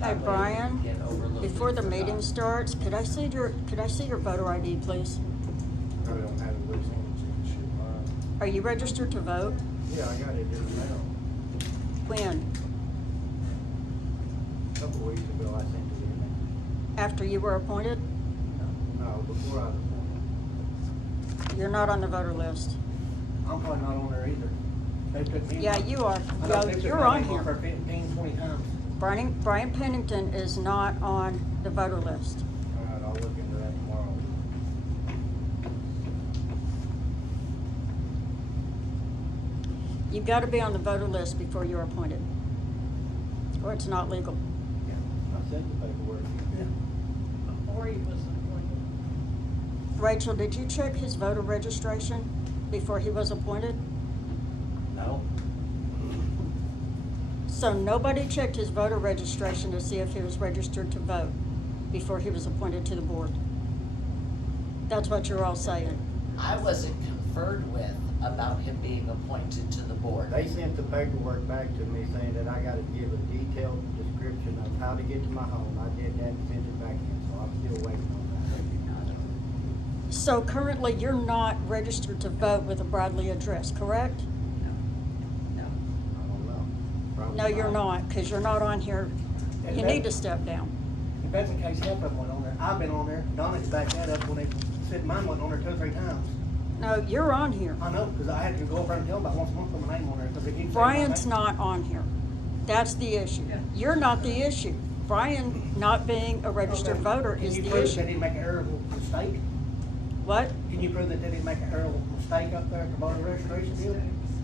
Hey, Brian, get overlooked. before the meeting starts, could I see your voter ID, please? I don't have it with me. Shit, Are you registered to vote? yeah, I got it in the mail. When? A couple weeks ago, I sent it in. After you were appointed? No, before I was appointed. You're not on the voter list. I'm probably not on there either. They took me. Yeah, you are. I know Yeah, they took you're my on name off here. for 15, 20 times. Brian Pennington is not on the voter list. All right, I'll look into that tomorrow. You've got to be on the voter list before you're appointed, or it's not legal. Yeah, I sent the paperwork. Before he was appointed. Rachel, did you check his voter registration before he was appointed? No, So nobody checked his voter registration to see if he was registered to vote before he was appointed to the board? That's what you're all saying. I wasn't conferred with about him being appointed to the board. They sent the paperwork back to me saying that I gotta give a detailed description of how to get to my home. I did that and sent it back in, so I'm still waiting on that. So currently, you're not registered to vote with a Bradley address, correct? No. I don't know. Probably No, you're not, because you're not on here. And You that- need to step down. If that's the case, half of them went on there. I've been on there. Donna's backed that up when they said mine went on there 2 or 3 times. No, you're on here. I know, because I had to go over and tell them about once a month put my name on there, because they keep saying. my Brian's name. not on here. That's the issue. Yeah. You're not the issue. Brian not being a registered Okay. voter Can is you the prove they issue. didn't make an error or mistake? What? Can you prove that they didn't make an error or mistake up there at the voter registration deal?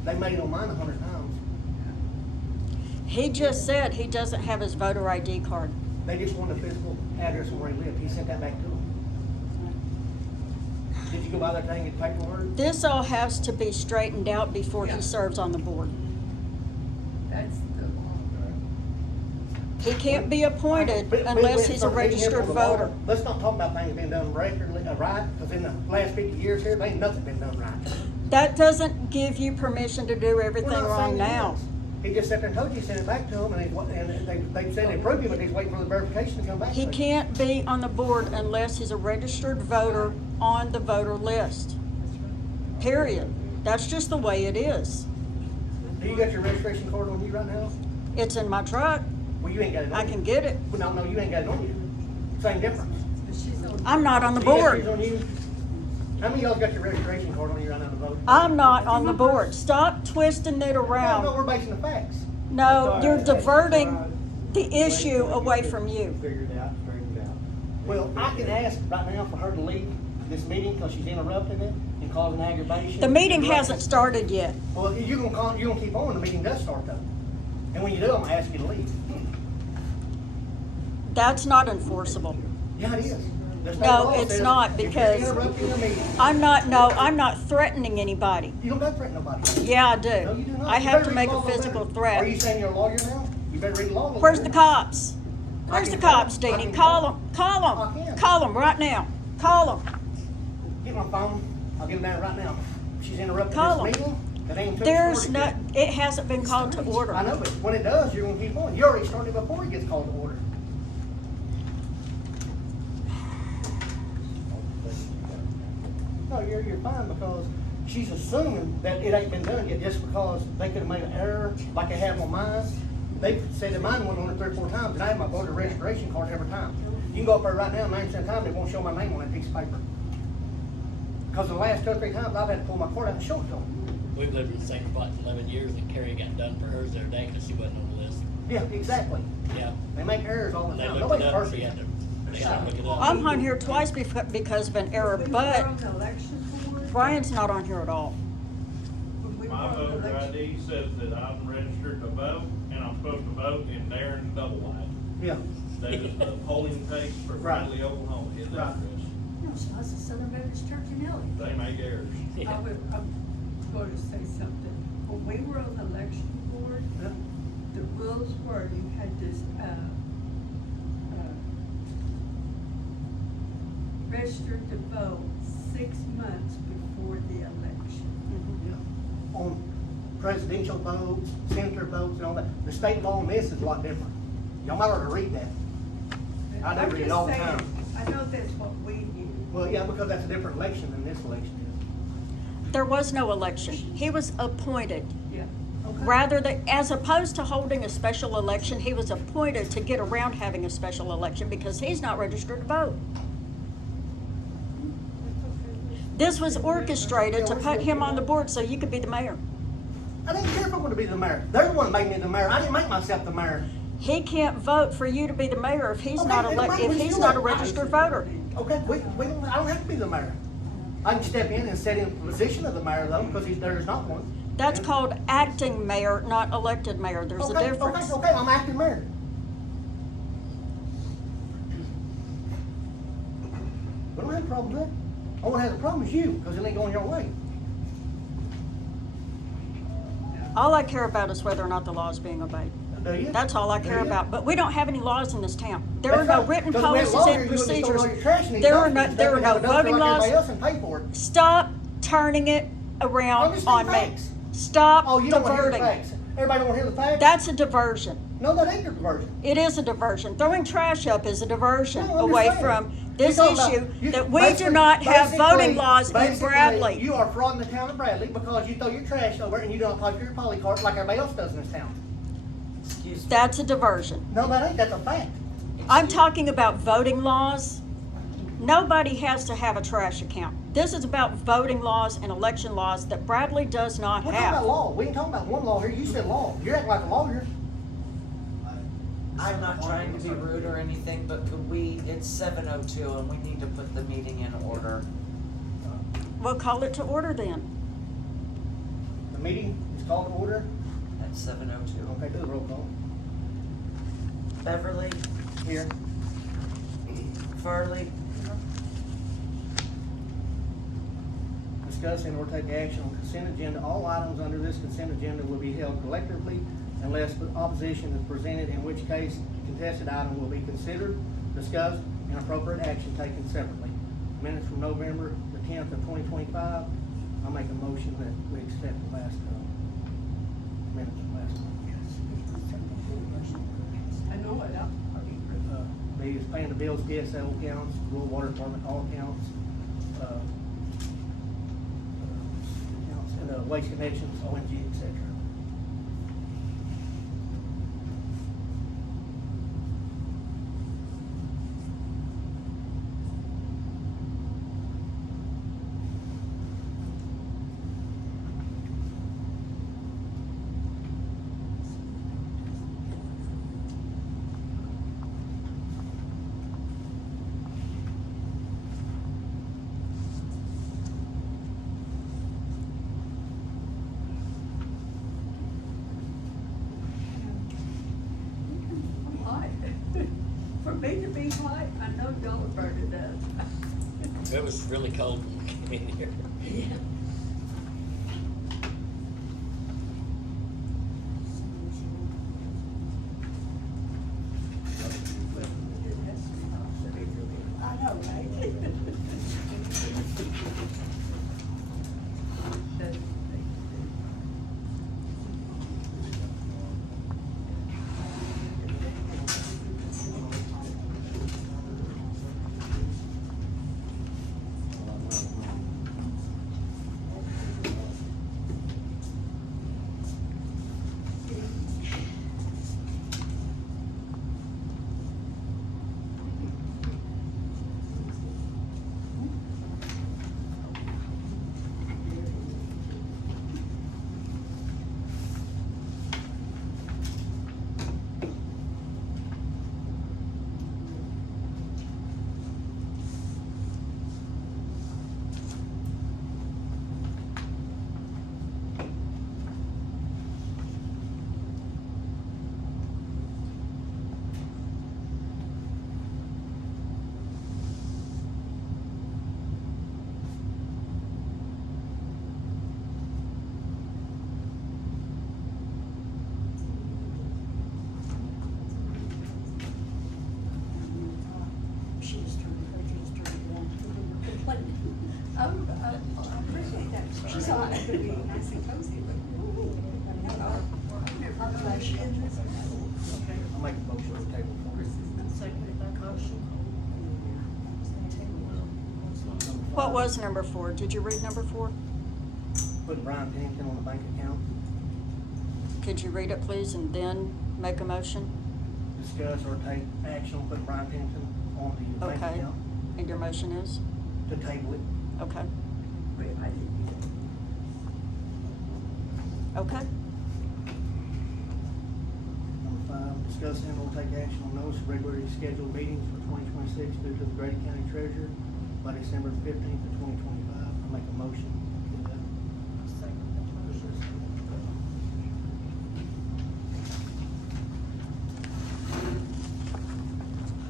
They made it on mine 100 times. He just said he doesn't have his voter ID card. They just wanted a physical address of where he lived. He sent that back to them. Did you go by there today and get paperwork? This all has to be straightened out before Yeah. he serves on the board. That's the law. He can't be appointed unless he's a registered voter. Let's not talk about things being done regularly, right, because in the last 50 years here, there ain't nothing been done right. That doesn't give you permission to do We're everything not wrong saying now. it is. He just sat there and told you, he sent it back to them, and they said they approved him, but he's waiting for the verification to come back. He to him. can't be on the board unless he's a registered voter on the voter list. Period. That's just the way it is. Do you got your registration card on you right now? It's in my truck. Well, you ain't got it on I you. can get it. Well, no, you ain't got it on you. Same difference. But she's on. I'm not on the Do you got yours board. on you? How many of y'all got your registration card on you right now to vote? I'm not on the board. Stop twisting it No, around. we're basing the facts. No, you're diverting the issue away from you. Figured it out, straightened it out. Well, I can ask right now for her to leave this meeting because she's interrupting it and causing aggravation. The meeting hasn't started yet. Well, you're gonna keep on, the meeting does start though. And when you do, I'm gonna ask you to leave. That's not enforceable. Yeah, it is. The state No, law it's says not, if you're because interrupting a meeting, I'm not threatening anybody. you don't got to threaten nobody. Yeah, I No, do. you do not. I You have better to read make the a law a little physical better. threat. Are you saying you're a lawyer now? You better read the law a little Where's the better. cops? I Where's the can cops, call. I Deanie? can Call call. them. Call I them. can. Call them right now. Call them. Get my phone, I'll get them down right now. She's interrupting Call this 'em. meeting. That ain't took There's short no, yet. it hasn't been called to order. I know, but when it does, you're gonna keep on. You already started before it gets called to order. No, you're fine because she's assuming that it ain't been done yet just because they could have made an error like they have on mine. They said that mine went on it 3 or 4 times and I have my voter registration card every time. You can go up there right now, 9% of the time, it won't show my name on that piece of paper. Because the last 2 or 3 times, I've had to pull my card out and show it to them. We've lived in the same spot 11 years, and Carrie got done for hers the other day because she wasn't on the list. Yeah, exactly. Yeah. They make errors all the And they time. looked it Nobody's up, she perfect. had to, they had to look it up. I'm on here twice because of an error, When we but were on the election board. Brian's not on here at all. When we were My on the voter election- ID says that I'm registered to vote, and I'm supposed to vote in Darren Double Wide. Yeah. That is the polling place for Right. Bradley, Oklahoma, his Right. address. No, she was a Southern Baptist Church in Ellie. They make errors. Yeah. I'm going to say something. When we were on the election board, Yeah. the rules were you had to, register to vote 6 months before the election. Yeah. On presidential votes, senator votes and all that. The state law on this is a lot different. Y'all might ought to read that. I do I'm read it just all the saying, time. I know that's what we do. Well, yeah, because that's a different election than this election is. There was no election. He was appointed. Yeah. Okay. Rather than, as opposed to holding a special election, he was appointed to get around having a special election because he's not registered to vote. This was orchestrated to put him on the board so you could be the mayor. I didn't care if I wanted to be the mayor. They're the one that made me the mayor. I didn't make myself the mayor. He can't vote for you to be the mayor if he's Okay, not then why if would he's you not a elect- registered voter. Okay, I don't have to be the mayor. I can step in and sit in the position of the mayor though, because there's not one. That's called acting mayor, not elected mayor. There's a difference. Okay, I'm acting mayor. We don't have a problem with that. All one has a problem is you, because it ain't going your way. All I care about is whether or not the law is being obeyed. Do you? That's all I care Do you? about. But we don't have any laws in this town. There are That's no right. written Because we have policies law here, and you would be throwing procedures. all your trash in these There are dumpsters, no, there are and no have a dumpster voting like laws. everybody else and pay for it. Stop turning it I'm around just on saying me. facts. Stop Oh, you don't want to hear the diverting. facts. Everybody don't want to hear the facts? That's a diversion. No, that ain't a diversion. It is a diversion. Throwing trash up is a diversion No, I'm just away saying. from You're this talking about- issue you- that we do basically- not have voting basically- laws in basically, Bradley. You are frauding the town of Bradley because you throw your trash over and you don't apply for your poly card like everybody else does in this town. Excuse me. That's a diversion. No, that ain't. That's a fact. I'm talking about voting laws. Nobody has to have a trash account. This is about voting laws and election laws that Bradley does not We're talking about have. law. We ain't talking about one law here. You said law. You're acting like a lawyer. I'm not trying to be rude or anything, but could we, it's 7:02 and we need to put the meeting in order. We'll call it to order then. The meeting is called to order. At 7:02. Okay, do the roll call. Beverly, Here. Farley, Discuss and or take action on consent agenda. All items under this consent agenda will be held collectively unless opposition is presented, in which case contested item will be considered, discussed, and appropriate action taken separately. Minutes from November the 10th of 2025. I'll make a motion that we accept the last minutes from last month. I know it. They is paying the bills, DSL accounts, rural water department, all accounts, accounts, and waste connections, ONG, et cetera. I'm hot. For me to be hot, I know y'all are burning up. It was really cold when we came in here. Yeah. I know, right? She just turned it on. I appreciate that. She's hot. It's gonna be nice and cozy. I'll make a motion to table was number 4? Did you read number 4? Putting Brian Pennington on the bank account, Could you read it, please, and then make a motion? discuss or take action on putting Brian Pennington on the bank Okay. account, And your motion is? to table it. Okay. Wait, I didn't get it. Okay. Number 5, discuss and or take action on those regularly scheduled meetings for 2026 due to the Grady County Treasurer by December 15th of 2025. I make a motion to do that.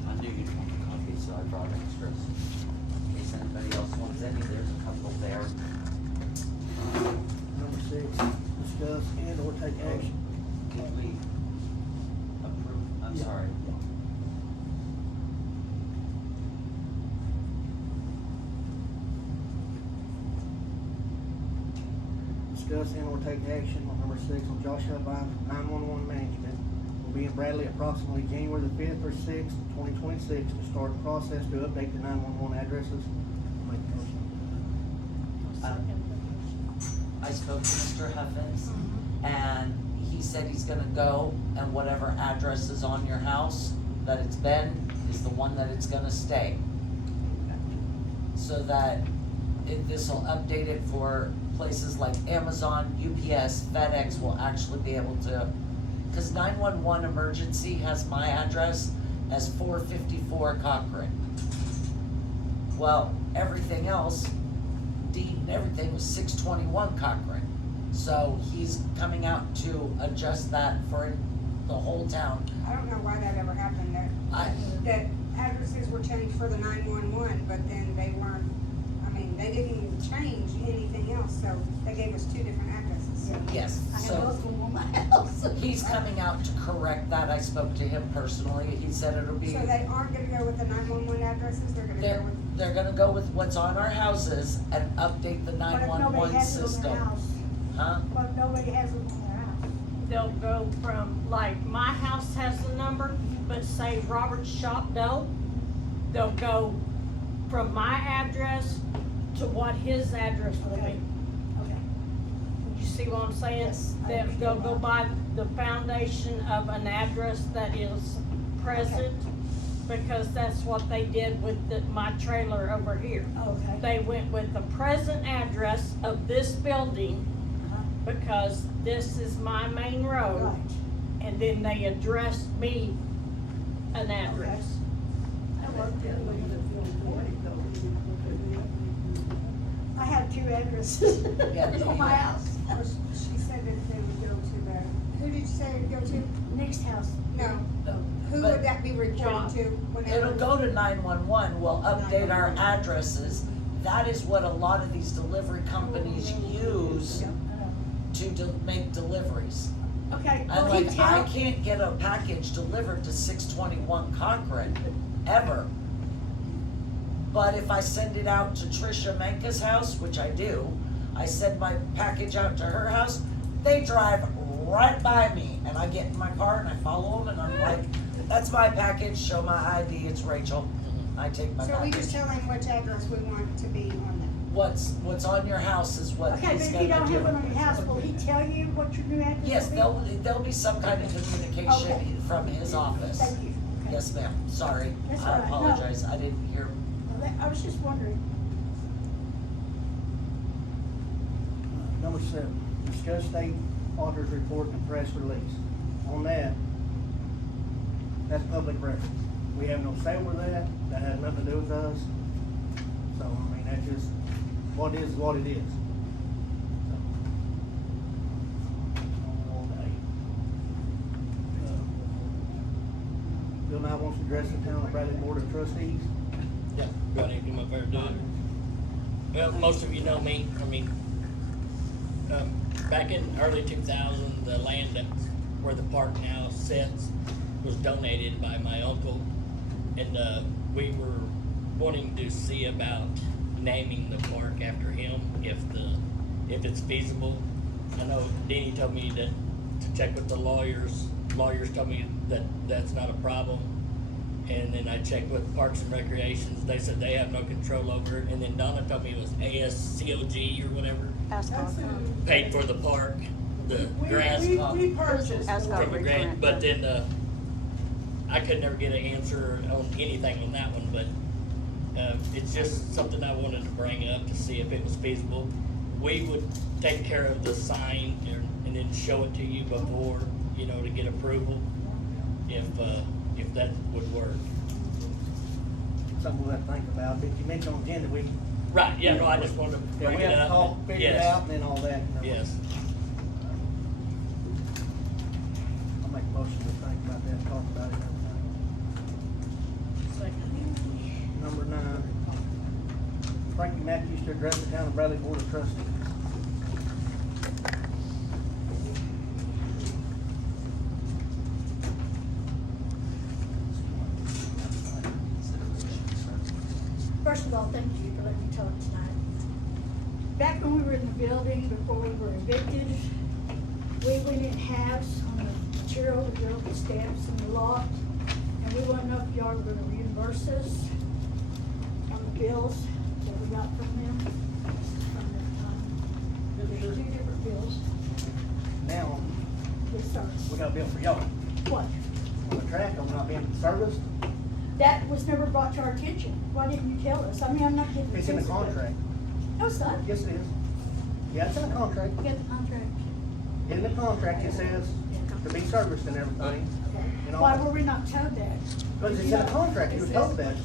I knew you'd want a copy, so I brought extras. In case anybody else wants any, there's a couple there. Number 6, discuss and or take action. Did we approve, I'm sorry. Discuss and or take action on number 6 on Joshua Vine from 911 Management will be in Bradley approximately January the 5th or 6th, 2026 to start the process to update the 911 addresses. Make a motion. I spoke to Mr. Huffins, and he said he's gonna go, and whatever address is on your house that it's been, is the one that it's gonna stay. So that this'll update it for places like Amazon, UPS, FedEx will actually be able to, cause 911 emergency has my address as 454 Cochrane. Well, everything else, deed and everything was 621 Cochrane. So he's coming out to adjust that for the whole town. I don't know why that ever happened there. That addresses were changed for the 911, but then they weren't, I mean, they didn't even change anything else, so they gave us 2 different addresses. Yes, I have so both of them on my house. he's coming out to correct that. I spoke to him personally. He said it'll be, So they aren't gonna go with the 911 addresses, they're gonna go with. they're gonna go with what's on our houses and update the What if nobody 911 has it on their system. house? Huh? What if nobody has it on their house? They'll go from, like, my house has the number, but say Robert's Shop don't, they'll go from my address to what his address will be. Okay. You see what I'm saying? Yes, I They'll go understand. by the foundation of an address that is present, because that's what they did with my trailer over here. Okay. They went with the present address of this building, Uh-huh. because this is my main road. Right. And then they addressed me an address. I worked there when I have 2 addresses Yeah, on my house. Or she said that they would go to the, who did you say it would go to? Next house. No, who But would that be reporting John. to whenever? It'll go to 911, we'll update our 911. addresses. That is what a lot of these delivery companies use to make deliveries. Okay, And well, he like, I tell, can't get a package delivered to 621 Cochrane, ever. But if I send it out to Tricia Menka's house, which I do, I send my package out to her house, they drive right by me, and I get in my car and I follow them, and I'm like, that's my package, show my ID, it's Rachel. I take my So we just package. tell him which address we want to be on them. What's on your house is what okay, but he's if you don't gonna have one on do. your house, will he tell you what your new address Yes, will be? there'll be some kind of communication Okay. from his office. Thank you. Okay. Yes, ma'am, sorry, That's all I right. No. apologize, I didn't hear. Well, I was just wondering. Number 7, discuss state auditor's report and press release. On that, that's public record. We have no say over that, that has nothing to do with us. So, I mean, that's just, what is what it is. So, on to 8. Bill Nye wants to address the town of Bradley Board of Trustees. Yeah, go ahead and come up there and do it. Well, most of you know me, I mean, back in early 2000, the land that, where the park now sits was donated by my uncle. And, we were wanting to see about naming the park after him, if it's feasible. I know Deanie told me that to check with the lawyers. Lawyers told me that that's not a problem. And then I checked with Parks and Recreations, they said they have no control over it, and then Donna told me it was ASCOG or whatever, Ascot. paid for the park, the grant. We purchased. Ascot. From a grant, but then, I could never get an answer on anything on that one, but, it's just something I wanted to bring up to see if it was feasible. We would take care of the sign and then show it to you before, you know, to get approval, if that would work. Something we'll have to think about, but you mentioned on the agenda, we, Right, yeah, no, I just wanted to yeah, bring we it have to up. talk, figure it Yes, out, and then all that. yes. I'll make a motion to think about that, talk about it, and everything. Number 9, Frankie Matthews to address the town of Bradley Board of Trustees. First of all, thank you for letting me talk tonight. Back when we were in the building, before we were evicted, we went in halves on the material to build the steps and the loft, and we wanna know if y'all were gonna reimburse us on the bills that we got from them from that time. There's 2 different bills. Now, Yes, sir. we got a bill for y'all, What? on the track, on not being serviced, That was never brought to our attention. Why didn't you tell us? I mean, I'm not getting. it's in the defensive, but- contract. No, it's not. Yes, it is. Yeah, it's in the contract. Get the contract. In the contract, it says to be serviced and everything, and all Why that. were we not told that? Because it's in the contract, you were told that.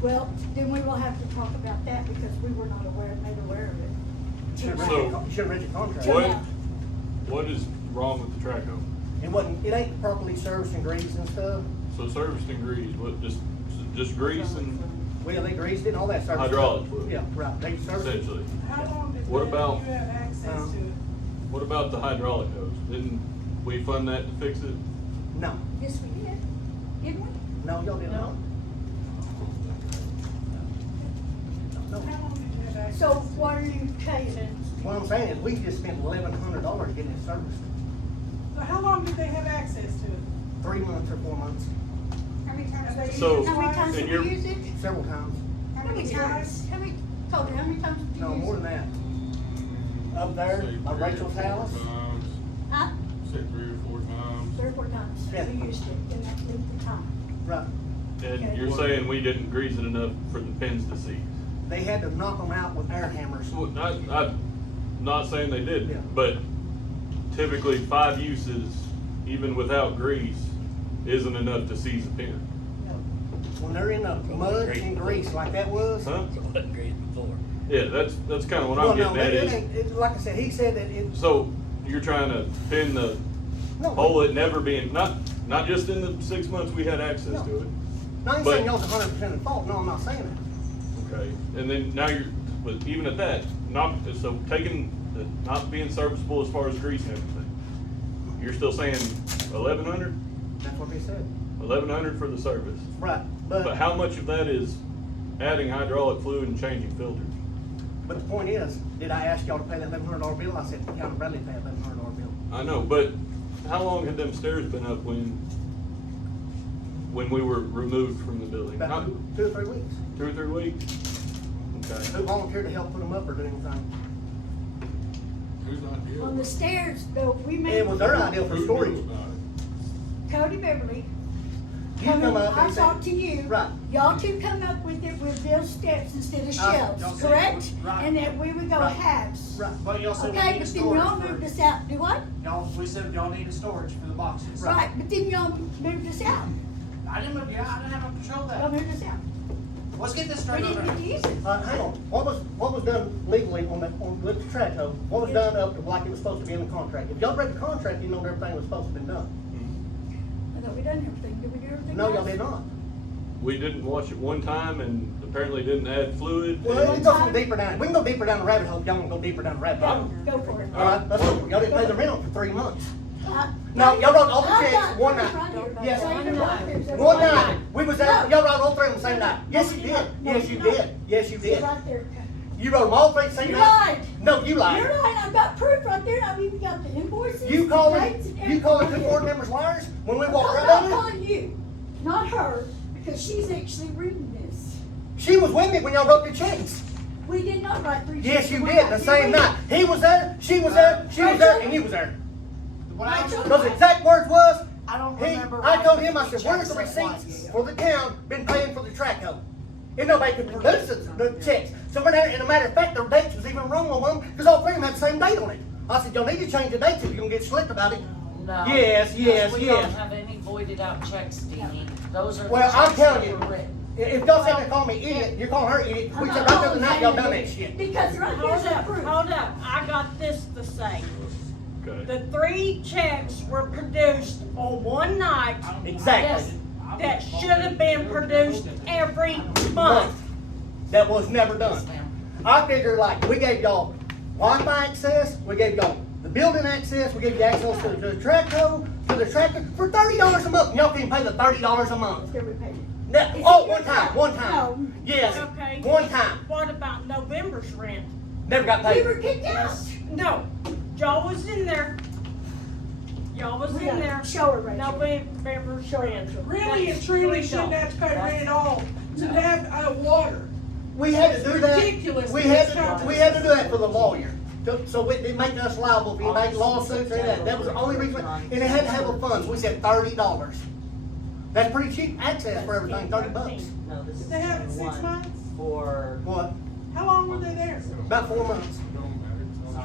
Well, then we will have to talk about that because we were not made aware of it. You should have read your contract. Till What? now. What is wrong with the track hole? It ain't properly serviced and greased and stuff. So serviced and greased, what, just grease and Well, they greased it and all that service. hydraulic fluid? Yeah, right, they serviced it. Essentially. How long did What you about- have access to it? What about the hydraulic hose? Didn't we fund that to fix it? No, Yes, we did. Didn't we? no, y'all didn't. No. No. How long did you have access? So what are you saying? What I'm saying is, we just spent $1,100 getting it serviced. So how long did they have access to it? 3 months or 4 months, How many times have they So- used it? How many times And did you're- we use it? several times. How many times? How many, Cody, how many times did you No, use more it? than that. Up there, by Rachel's house, Huh? Say 3 or 4 times. 3 or 4 times. Yeah. We used it in that length of time. right. And you're saying we didn't grease it enough for the pins to seize? They had to knock them out with air hammers. Well, I'm not saying they Yeah. didn't, but typically 5 uses, even without grease, isn't enough to seize a pin. When they're in the mud and grease like that was. Huh? So what grease before? Yeah, that's kind of what Well, I'm no, getting at it is, ain't, like I said, he said that it, so you're trying to pin the no. hole it never being, not just in the 6 months we had access to it. No, I ain't but- saying y'all's 100% at fault, no, I'm not saying that. Okay, and then now but even at that, so taking the, not being serviceable as far as grease and everything, you're still saying 1,100? That's what they said. 1,100 for the service. Right, But but how much of that is adding hydraulic fluid and changing filters? the point is, did I ask y'all to pay that $1,100 bill? I said, County Bradley paid that $1,100 bill. I know, but how long had them stairs been up when we were removed from the building? About Not 2 or 3 weeks. 2 or 3 weeks? Okay. Who volunteered to help put them up or do anything? Who's On the stairs, though, we made. It was their idea for storage. Cody Beverly. You come up I and say. talked to you. Right. Y'all two come up with it with those steps instead of y'all shelves, said correct? right. And that we would go Right. halves. Right. But y'all said we Okay, need but then storage y'all for, moved us out, do what? y'all, we said y'all needed storage for the boxes. Right. Right, but then y'all moved us out. I didn't move you out, I didn't have no control of Y'all that. moved us out. Let's get this We straight didn't over. get to use it. Hang on, what was done legally on with the track hoe, what was done up to like it was supposed to be in the contract? If y'all read the contract, you know everything was supposed to be done. I thought we done everything. Did we do everything? No, y'all else? did not. We didn't wash it one time and apparently didn't add fluid. Well, we can go some deeper down, we can go deeper down the rabbit hole, if y'all wanna go deeper down the rabbit hole. Go for it. All right, let's go, y'all didn't pay the rent on it for 3 months. I- No, y'all wrote all the I've checks got one proof night. right here. Yes. Saying the doctors, that's One right. night, we was there, No. y'all wrote all 3 on the same night. Yes, you No, did, no, yes, you you don't. did, yes, you See did. right there. You wrote them all three at the same You night? lied. No, you lied. You're lying, I've got proof right there, I've even got the invoices. You calling, dates, and you calling two everything. board members liars when we I'm walked right not under? calling you, not her, because she's actually reading this. She was with me when y'all wrote the checks. We did not write 3 checks. Yes, you in one did, night, the did same we? night. He was there, she was there, she was there, and you was there. What I was, Rachel? Those exact words was, I don't he, remember. I told writing him, I three said, where's the checks at receipts once. for the town been paying for the track hoe? And nobody could produce the checks. So we're there, and a matter of fact, their dates was even wrong on one, because all three of them had the same date on it. I said, y'all need to change the dates if you're gonna get slick about it. No. Yes, yes, We yes. don't have any voided out checks, Deanie. Those are the Well, I'm checks telling that you, were written. if y'all sit there and call me idiot, you're calling her idiot, I'm we not said right the other calling night, you y'all done that idiot, shit. Because right Hold here's the up, proof. hold up, I got this to say. Okay. The 3 checks were produced on one night Exactly. that should have been produced every month. That was never done. Yes, ma'am. I figured like, we gave y'all Wi-Fi access, we gave y'all the building access, we gave you access to the track hoe, to the tractor, for $30 a month. Y'all can pay the $30 a month. Here we paid it. That, Is oh, it one your time, fault? one time. No. Yes, Okay. one time. What about November's rent? Never got We paid. were kicked out. No, y'all was in there. Y'all was We in gotta there. show her, Rachel. November's rent. Really and That's truly $3. shouldn't have to pay rent at all, to have, water. We had to do that. Ridiculous. We had to do that for the lawyer. So it make us liable if you make lawsuits or that. That was the only reason, and it had to have a funds. We said $30. That's pretty cheap access for everything, $30. No, this is They have it 6 one months? For, What? How long were they there? About 4 months.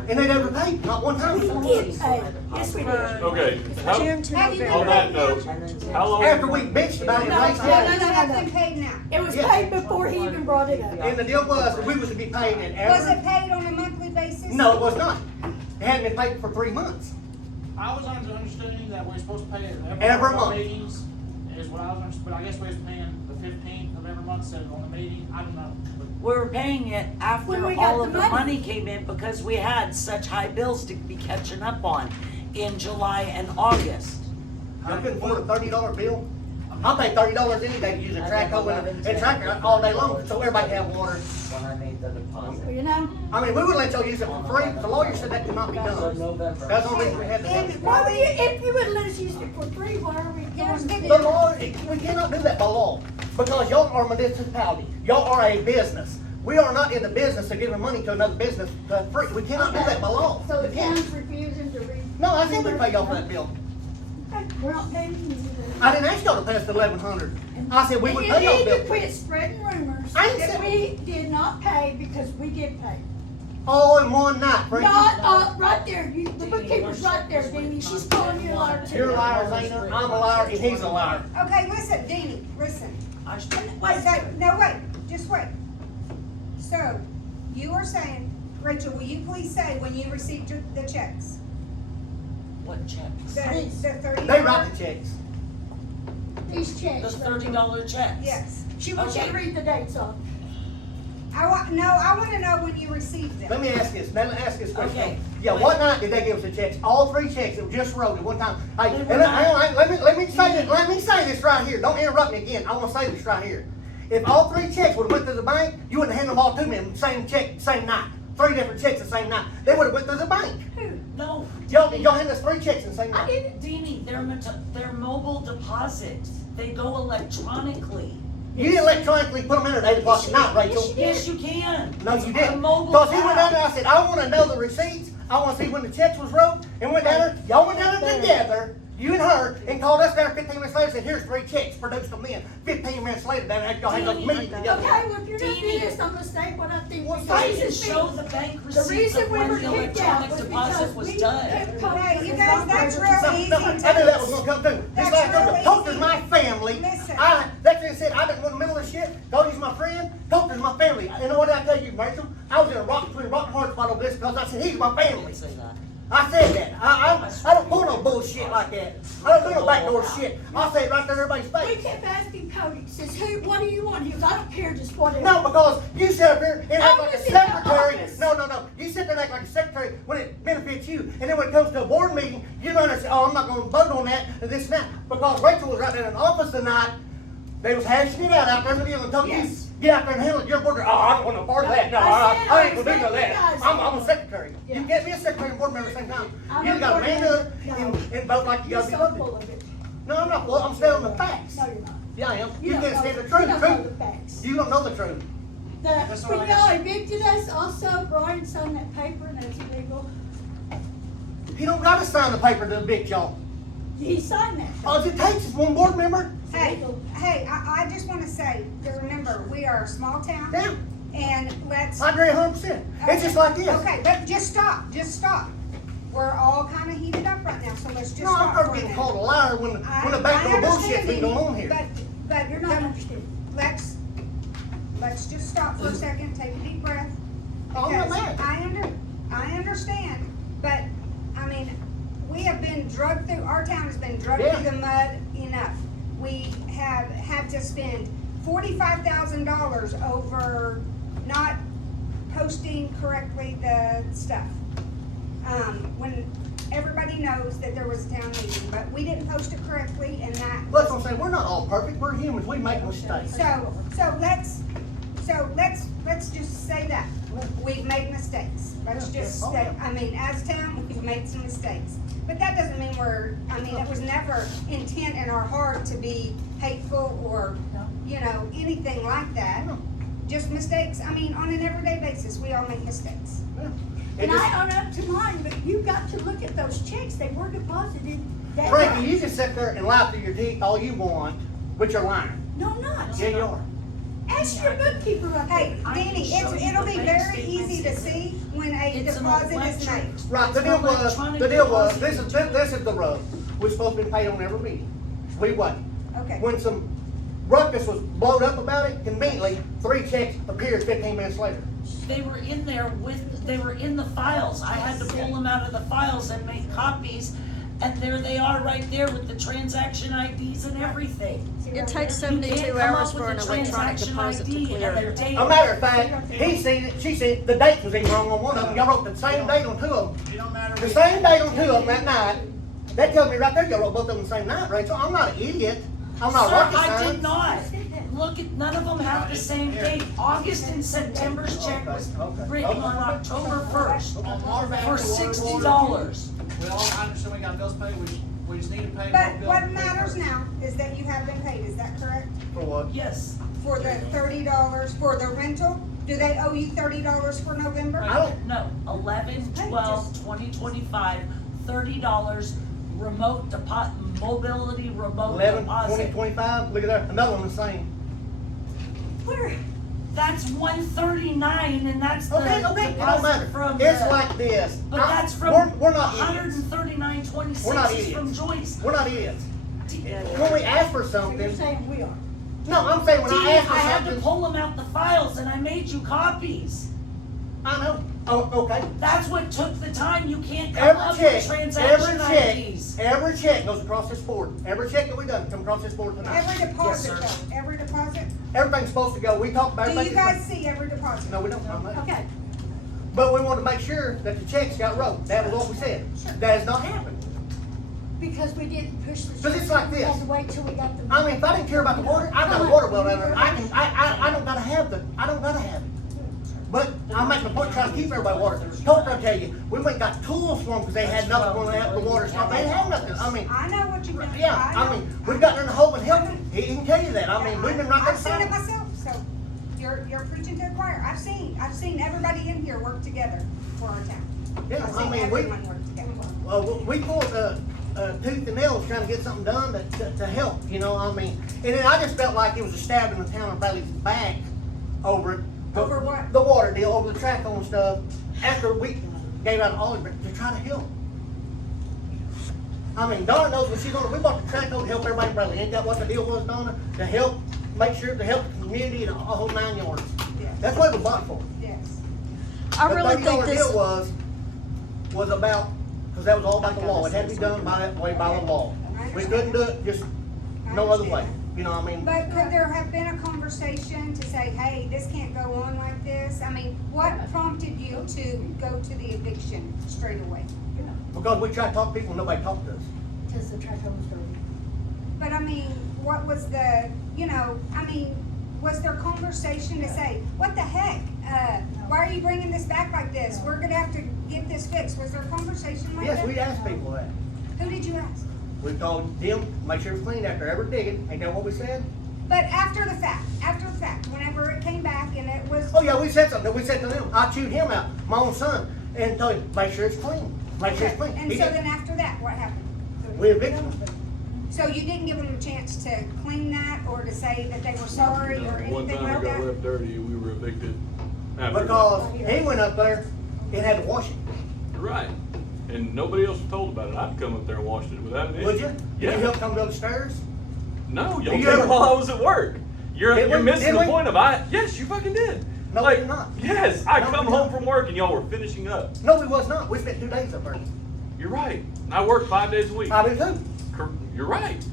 And they never paid, not one time. We did pay, yes we did. Okay, how, June to Have you on November. that note, how long? After we bitched about it, No, right? no, No, no, that's been paid now. It was Yeah. paid before he even brought it up. And the deal was, that we was to be paid in Was it every, paid on a monthly basis? no, it was not. It hadn't been paid for 3 months. I was under the understanding that we're supposed to pay it Every one of our month. meetings, is what I was under, but I guess we was paying the 15th of every month, said on the meeting, I don't know. We were paying it after When we got all the of the money. money came in because we had such high bills to be catching up on in July and August. Y'all couldn't afford a $30 bill? I pay $30 any day to use a track hoe and tractor all day long, so everybody can have water. when I made the deposit. Well, you know, I mean, we would let y'all use it for free, the lawyer said that could not be So done. November. That's the only reason we had to do it. why would you, if you would let us use it for free, why are we Here's going the to? The law, we cannot do that by law, because y'all are a municipality, y'all are a business. We are not in the business of giving money to another business for free, we cannot do that by law. So the We can't. town's refusing to read. No, I said we pay y'all for that bill. We're not paying you. I didn't ask y'all to pay us the $1,100. I said we would And pay you y'all need to bill. quit spreading rumors I ain't that said- we did not pay because we get paid. All in one night, Frankie. Not, right there, you, the bookkeeper's right there, Deanie, she's calling you a liar too. You're a liar, Zena, I'm a liar, and he's a liar. Okay, listen, Deanie, listen. I should, Wait, no, wait, just wait. So, you are saying, Rachel, will you please say when you received the checks? what checks? The $30? They write the checks. These The checks. $30 checks? Yes. She wants you to Okay. read the dates off. I wanna know when you received them. Let me ask this, let me ask this question. Okay. Yeah, what night did they give us the checks? All 3 checks, it was just wrote at one time. Hey, They and were let me say this right here, don't interrupt me again, I wanna say this right here. If all 3 checks would've went to the bank, you wouldn't hand them all to me in the same check, same night. 3 different checks the same night, they would've went to the bank. No. Y'all hand us 3 checks in the same I night. didn't. Deanie, they're mobile deposits. They go electronically. You didn't electronically put them in at 8 o'clock at night, Rachel. Yes, you can. No, It's you a didn't. mobile Cause he went down app. there, I said, I wanna know the receipts, I wanna see when the checks was wrote, and went down there, y'all went down there together, you and her, and called us down 15 minutes later, and said, here's 3 checks, produced them then. 15 minutes later, down there, y'all had a meeting together. Okay, well, if you're not Deanie. this, I'm gonna say what I think. What we size I need can to show be. the bank The receipts reason of we when were the kicked out electronic was deposit because was we done. kept calling Hey, for you this guys, that's operator. real No, easy. no, I knew that was gonna come through. That's Just like I real told you, easy. my family. Listen. That's what I said, I didn't want in the middle of this shit. Told you's my friend, told you's my family. You know what I tell you, Rachel? I was in a between a rock and hard spot over this because I said, he's my family. Say that. I said that. I don't pull no bullshit like that. I don't do no backdoor shit. I say it right there in everybody's We face. kept asking Cody, says, what do you want? He goes, I don't care, just whatever. No, because you sit up here and act I like a was in the secretary. office. No. You sit there and act like a secretary when it benefits you. And then when it comes to a board meeting, you don't say, oh, I'm not gonna vote on that and this and that. Because Rachel was right there in the office tonight. They was hashing it out there in the deal and told Yes. get out there and handle it, your board, oh, I don't want no part of that, no, I ain't gonna do none of that. I'm a secretary. You can get me a secretary and board member at the same time. You gotta man up and vote like you You're gotta be so full voted. of it. No, I'm not, well, I'm stating the facts. No, you're not. Yeah, I am. You don't can't know- stand the You truth, don't know the truth. facts. You don't know the truth. That's When what I y'all guess. evicted us, also, Brian signed that paper and that's illegal. He don't gotta sign the paper to evict y'all. He signed that. All it takes is one board member. Hey, I just wanna say, to remember, we are a small town, Yeah, and let's. I agree 100%. It's just like this. Okay, but just stop. We're all kinda heated up right now, so let's just No, I'm stop never for a getting minute. called a liar when the back door bullshit's been going on here. But You're not understanding. let's just stop for a second, take a deep breath. Oh, I'm not Because mad. I understand, but, I mean, we have been drugged through, our town has been drugged Yeah. through the mud enough. We have had to spend $45,000 over not posting correctly the stuff. When everybody knows that there was a town meeting, but we didn't post it correctly and that. That's what I'm saying, we're not all perfect, we're humans, we make mistakes. So let's just say that, we've made mistakes. Let's just Oh, say, yeah. I mean, as a town, we've made some mistakes. But that doesn't mean it was never intent in our heart to be hateful or, anything like that. Just mistakes, I mean, on an everyday basis, we all make mistakes. It And just- I own up to mine, but you've got to look at those checks, they were deposited that Frankie, night. you can sit there and lie through your teeth all you want, but you're lying. No, I'm not. Yeah, you are. Ask your bookkeeper up Hey, there. Danny, it'll be very easy to see when a It's an deposit is electric- made. Right, the It's deal an was, electronic this is the rub. We're supposed to be paid on every meeting. We wasn't. Okay. When some ruckus was blowed up about it, conveniently, 3 checks appeared 15 minutes later. They were in there they were in the files. I had to pull them out of the files and make copies. And there they are right there with the transaction IDs and everything. It takes You can't 72 come hours up for an with a electronic transaction deposit to ID clear. and their date. A matter of fact, he seen it, she seen it, the date was even wrong on one of them. Y'all wrote the same date on 2 of them. It don't matter. The same date on 2 of them that night. That tells me right there, y'all wrote both of them the same night, Rachel. I'm not an idiot. I'm not Sir, rocket I science. did not. Look at, none of them have the same date. August and September's check was written on October 1st for $60. We all, I understand we got bills paid, we just need to pay. But bills what paid matters first. now is that you have been paid, is that correct? For what? Yes. For the $30, for the rental? Do they owe you $30 for November? I don't, No, 11/12/2025, $30 remote mobility remote 11, 20, deposit. 25, look at that, another one the same. Where? That's 139 and that's the Okay, it don't deposit matter. from It's the- like this. But that's We're from not idiots. 139.26 We're not is from idiots. Joyce. We're not idiots. When we ask for So something, you're saying we are. no, I'm saying when Dee, I ask I for had to something, pull them out the files and I made you copies. I know. Oh, okay. That's what took the time. You can't come up with transaction IDs. Every check goes across this board. Every check that we done come across this board tonight. Every deposit sir. though, every deposit? Everything's supposed to go. We talked about Do everything. you guys see every deposit? No, we don't. I'm not. Okay, But we want to make sure that the checks got wrote. That was what we said. That has not happened. because we didn't push the. But it's like We this. had to wait till we got the. I mean, if I didn't care about the water, I've got a water well down there. I don't gotta have it. But I'm making a point trying to keep everybody water. Don't I tell you, we went and got tools for them because they had nothing going to help the water stop. They had nothing. I mean, I know what you mean. yeah, I mean, we've gotten in the hole and helped them. He can tell you that. I mean, we've been right there. I've seen it beside myself, so you're preaching to the choir. I've seen everybody in here work together for our town. Yeah, I've I seen mean, everyone work together. we pulled tooth and nails trying to get something done to help, you know, I mean. And then I just felt like it was a stab in the town of Bailey's back over it. Over what? The water deal, over the track on stuff, after we gave out all of it to try to help. I mean, Donna knows what she's on, we bought the track over to help everybody in Bailey. Ain't that what the deal was, Donna? To help, make sure, to help the community and a whole 9 yards. Yes. That's what it was bought for. Yes. I The really think $30 this, deal was about, because that was all about the law, it had to be done by that way, by the law. We couldn't do it just no other way, you know what I mean? But could there have been a conversation to say, hey, this can't go on like this? I mean, what prompted you to go to the eviction straight away? Because we tried to talk to people, nobody talked to us. Because the track was dirty. But I mean, what was the, I mean, was there conversation to say, what the heck? Why are you bringing this back like this? We're gonna have to get this fixed. Was there conversation like that? Yes, we asked people that. Who did you ask? We told them, make sure it's clean after ever digging, ain't that what we said? But after the fact, whenever it came back and it was. Oh, yeah, we said something, we said to them, I chewed him out, my own son, and told him, make sure it's clean, make sure it's clean. And He so did. then after that, what happened? We evicted him. So you didn't give them a chance to clean that or to say that they were sorry or One anything time it like got that? left dirty, we were evicted after. Because he went up there and had to wash it. Right, and nobody else was told about it, I'd come up there and washed it without an issue. Would you? Did you Yeah, help come up the stairs? no, Did y'all you did ever- it while I was at work. You're Did we? missing Did the we? point of yes, you fucking did. No, we Like, did not. Yes, I No, come we home didn't. from work and y'all were finishing up. No, we was not, we spent 2 days up there. You're right, I work 5 days a week. I do too, You're right.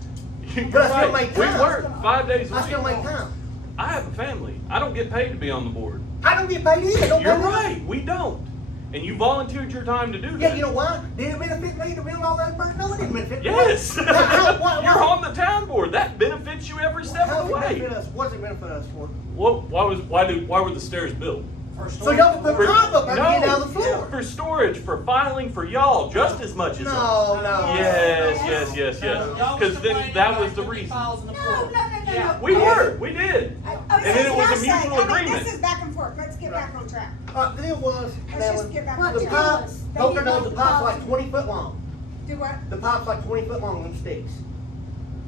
You're But I still right. make We time. work 5 days a I week. still make time. I have a family. I don't get paid to be on the board. I don't get paid either, don't You're pay me. right. We don't. And you volunteered your time to do that. Yeah, you know why? Did it benefit me to build all that burnt? No, it didn't benefit me. Yes. Why? You're on the town board. That benefits you every step How of the does it way. benefit us? What's it benefit us for? Well, why were the stairs built? So y'all can put For- pipe up there to get no, down the floor. For storage, for filing for y'all, just as much as us. No, no. Yes. Y'all was Because then complaining that about was the 50 reason. files on the No, floor. no, Yeah. We did. And then it was a mutual agreement. This is back and forth. Let's get back on track. The deal was, Let's just get back What on the the track. deal pipe, was, they Coker didn't knows want the the pipe's like policy. 20 foot long. Do what? The pipe's like 20 foot long, them sticks.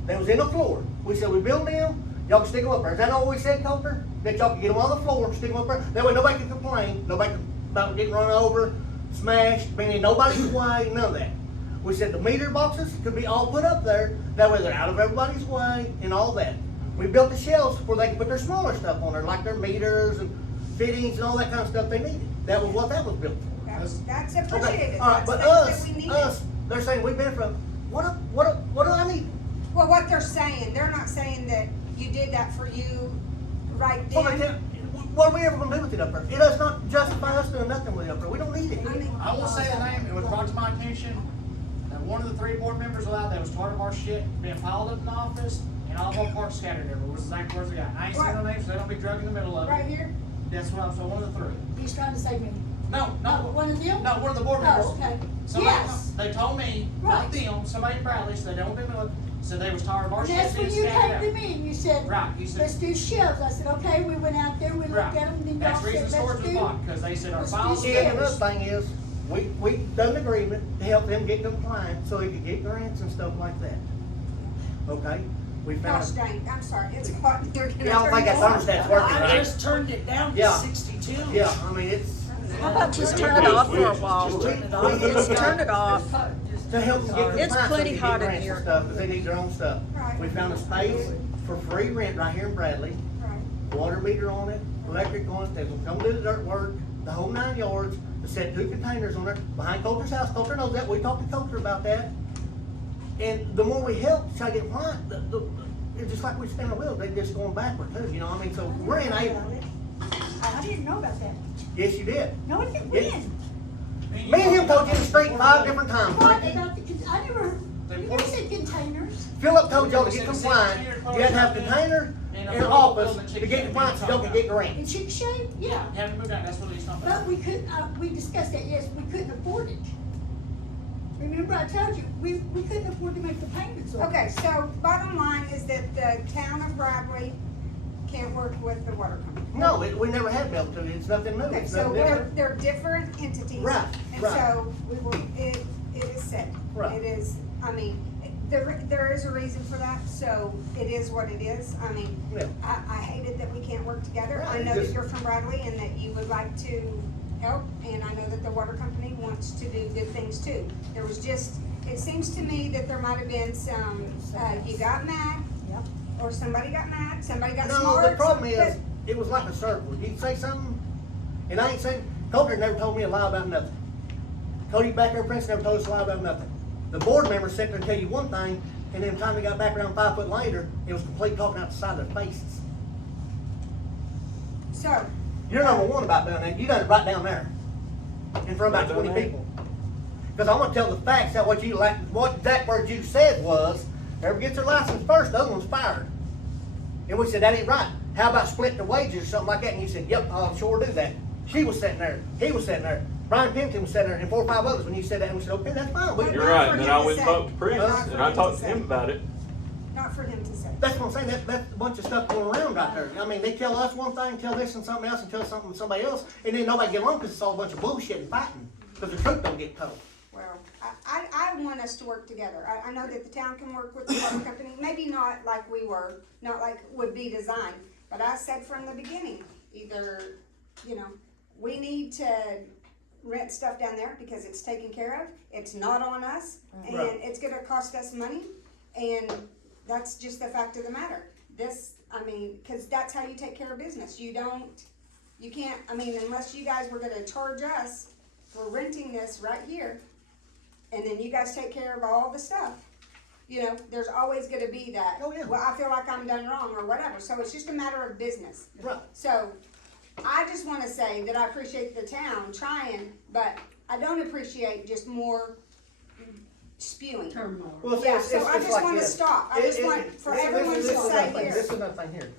They was in the floor. We said, we build them, y'all can stick them up there. Is that all we said, Coker? That y'all can get them on the floor and stick them up there? That way nobody can complain, nobody can, about getting run over, smashed, being in nobody's way, none of that. We said the meter boxes could be all put up there, that way they're out of everybody's way and all that. We built the shelves where they can put their smaller stuff on there, like their meters and fittings and all that kind of stuff they needed. That was what that was built for. That's Okay, appreciated. all right, That's but things that we needed. us, they're saying we've been from, what do I need? Well, what they're saying, they're not saying that you did that for you right Well, they then. tell- what are we ever gonna do with it up there? It does not justify us doing nothing with it up there, we don't need it. I mean, I will say the name, it was brought to my attention that one of the 3 board members allowed that was part of our shit being piled up in the office and all of our parts scattered everywhere. Was exactly where's the guy? I ain't saying no names, so they don't be drugged in the middle of it. Right here, That's what I'm, so one of the 3. he's trying to say me. No, One of them? No, one of the board members. Oh, okay. Somebody, Yes. they told me, Right. not them, somebody in Bradley, so they don't be middle, said they was tired of our And shit that's being when you scattered came to out. me and you said, Right, you said. let's do shelves. I said, okay, we went out there, we looked Right. at them, then y'all That's the said, reason let's storage was do. blocked, because they said our let's do files. shelves. Yeah, and another thing is, we done an agreement to help them get compliant, so they could get grants and stuff like that. Okay? We Gosh found, dang, I'm sorry, it's hot. They're gonna yeah, I don't turn think that it on. thermostat's working I right. just turned it down to Yeah. 62. Yeah, I mean, it's, How about just turn it off for a while? Just turn it off. to help them get compliant. It's so plenty they can get hot in grants and here. stuff, 'cause they need their own stuff. Right. We found a space for free rent right here in Bradley. Right. Water meter on it, electric on it, they will come do the dirt work, the whole 9 yards, to set 2 containers on there, behind Coulter's house, Coulter knows that, we talked to Coulter about that. And the more we help, try to get compliant, it's just like we spin a wheel, they just going backward too, you know, I mean, so we're enable. I didn't know about that. Yes, you did. No, I didn't, Yes. when? Me and him told you in the street 5 different times, What Ricky. about the, I never, you never said containers. Philip told y'all to get compliant, you had to have container in the office to get compliant, so y'all could get In grants. Chick Shape? Yeah, Yeah. you haven't moved out, that's what he's talking about. But we couldn't, we discussed that, yes, we couldn't afford it. Remember I told you, we couldn't afford to make the payments on it. Okay, so bottom line is that the town of Bradley can't work with the water company. No, we never have been able to, it's nothing new, Okay, it's so nothing different. they're different entities. Right, And right. so we will, it is set. Right. It is, I mean, there is a reason for that, so it is what it is. I mean, Yeah. I hate it that we can't work together. I Right, know that just- you're from Bradley and that you would like to help, and I know that the water company wants to do good things too. There was just, it seems to me that there might have been some, you got mad, Yep. or somebody got mad, somebody got No, smart. the problem is, but- it was like a circle. You say something, and I ain't saying, Coulter never told me a lie about nothing. Cody back there, Prince, never told us a lie about nothing. The board members sit there and tell you one thing, and then time they got back around 5 foot later, it was complete talking out the side of their faces. So, You're number one about doing that. You done it right down there, in front of about 20 people. Because I'm gonna tell the facts that what you like, what that word you said was, whoever gets their license first, the other one's fired. And we said, that ain't right. how about splitting the wages or something like that? And you said, yep, I'll sure do that. She was sitting there, he was sitting there, Brian Pennington was sitting there, and 4 or 5 others, when you said that, and we said, okay, that's fine. We- You're right, and then I went and talked to Prince, Not for and I him talked to to him say. about it. Not for him to say. That's what I'm saying, that's a bunch of stuff going around right there. I mean, they tell us one thing, tell this and something else, and tell something to somebody else, and then nobody get along because it's all a bunch of bullshit and fighting, because the truth don't get told. Well, I want us to work together. I know that the town can work with the water company, maybe not like we were, not like would be designed. But I said from the beginning, either, you know, we need to rent stuff down there because it's taken care of. It's not on us, and Right. it's gonna cost us money, and that's just the fact of the matter. This, I mean, cause that's how you take care of business. You can't, I mean, unless you guys were gonna charge us for renting this right here, and then you guys take care of all the stuff, you know, there's always gonna be that, Oh, yeah. well, I feel like I'm done wrong, or whatever, so it's just a matter of business. Right. So, I just wanna say that I appreciate the town trying, but I don't appreciate just more spewing. Turmoil. Well, Yeah, it's so I just like wanna this. stop. I just want for everyone to this is say another thing. here. This is another thing here.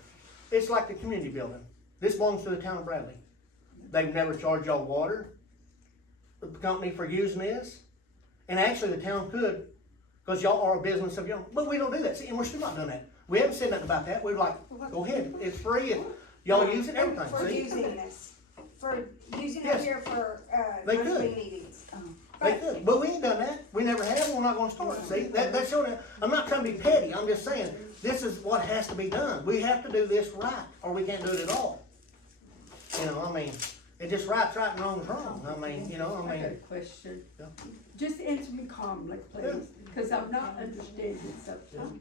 It's like the community building. This belongs to the town of Bradley. They've never charged y'all water, the company for using this. And actually, the town could, because y'all are a business of your own, but we don't do that. See, and we're still not doing that. We haven't said nothing about that. We're like, go ahead, it's free, and y'all use it, everything, For see? using this, for using it Yes. here for, They monthly could. meetings. They could, but we ain't done that. We never have, we're not gonna start, see? That's showing that, I'm not trying to be petty, I'm just saying, this is what has to be done. We have to do this right, or we can't do it at all. You know, I mean, it just right's right and wrong's wrong. I mean, you know, I I got a mean, question. Yeah. Just answer me calmly, please, because I'm not understanding something.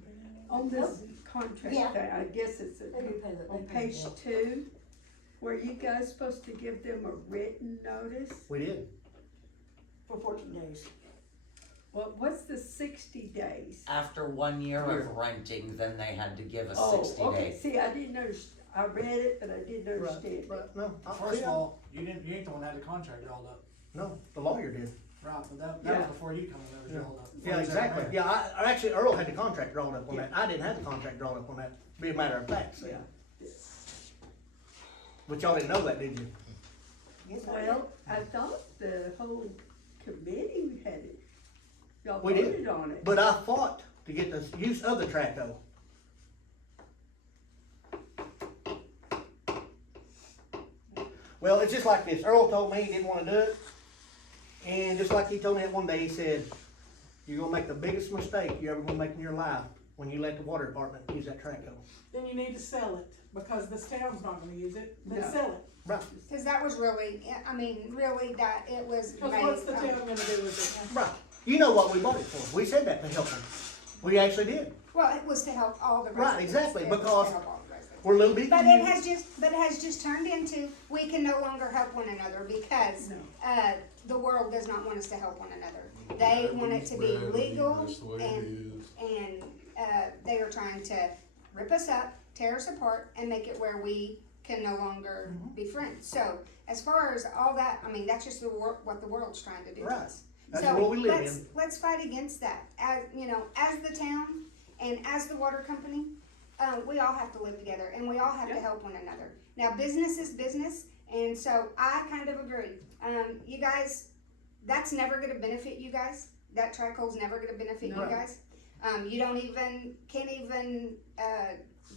On this contract, Yeah. that I guess it's on page 2, were you guys supposed to give them a written notice? we did. For 14 days. Well, what's the 60 days? After 1 year of renting, then they had to give us Oh, 60 okay, days. see, I didn't understand, I read it, but I didn't understand. Right, no, First of all, you ain't the one that had the contract drawn up. no, the lawyer did. Right, but that was Yeah. before you come in, that was Yeah. drawn up. Yeah, exactly. Yeah, actually, Earl had the contract drawn up on that. I didn't have the contract drawn up on that, to be a matter of fact, see? Yeah. But y'all didn't know that, did you? Well, I thought the whole committee had it. Y'all We did. voted on it. But I fought to get the use of the track though. Well, it's just like this. Earl told me he didn't wanna do it. And just like he told me that one day, he said, you're gonna make the biggest mistake you're ever gonna make in your life when you let the water department use that track though. Then you need to sell it, because this town's not gonna use it, then No. sell it. Right, Cause that was really, I mean, really that, it was Cause made. what's the town gonna do with it? right. You know what we bought it for. We said that to help them. We actually did. Well, it was to help all the Right, residents. exactly, It was to because help all the residents. We're a little bit. But it has just turned into, we can no longer help one another because, No. the world does not want us to help one another. They want it to be legal and, they are trying to rip us up, tear us apart, and make it where we can no longer be friends. So, as far as all that, I mean, that's just what the world's trying to do to Right. us. That's So, the world we live in. let's fight against that. As, you know, as the town and as the water company, we all have to live together and we all have to help one another. Now, business is business, and so I kind of agree. You guys, that's never gonna benefit you guys. That track hole's never gonna benefit you No. guys. You can't even,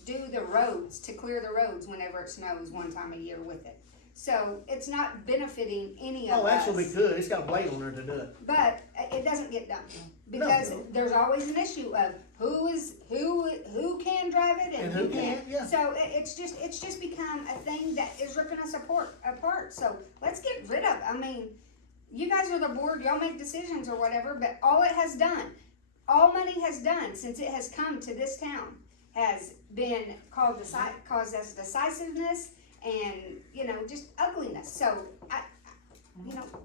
do the roads, to clear the roads whenever it snows one time a year with it. So, it's not benefiting any of us. Oh, actually we could. It's got a blade on there to do it. But it doesn't get done, because No. there's always an issue of who can drive it and who can't. yeah. So it's just become a thing that is ripping us apart. So let's get rid of it. I mean, you guys are the board, y'all make decisions or whatever, but all money has done since it has come to this town has been caused us decisiveness and, you know, just ugliness. So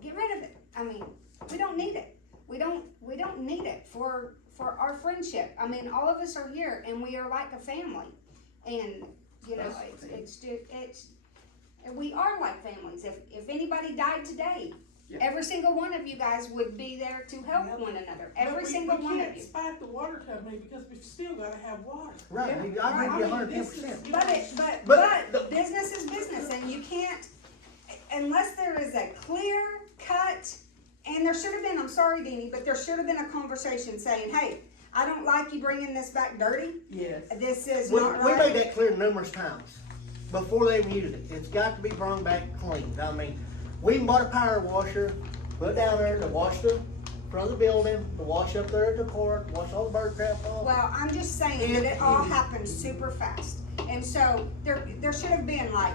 get rid of it. I mean, we don't need it. We don't need it for our friendship. I mean, all of us are here and we are like a family. And, you know, we are like families. If anybody died today, Every single one of you guys would be there to help one another, every single one of We you. can't spike the water company because we've still gotta have water. Right, I agree with you 110%. But business is business, and you can't, unless there is a clear cut, and there should have been, I'm sorry, Deanie, but there should have been a conversation saying, hey, I don't like you bringing this back dirty, Yes. this is We not made right. that clear numerous times, before they even used it, it's got to be brought back clean, I mean, we even bought a power washer, put down there to wash the front of the building, to wash up there at the court, wash all the bird crap off. Well, I'm just saying that it all happened super fast, and so there should have been like,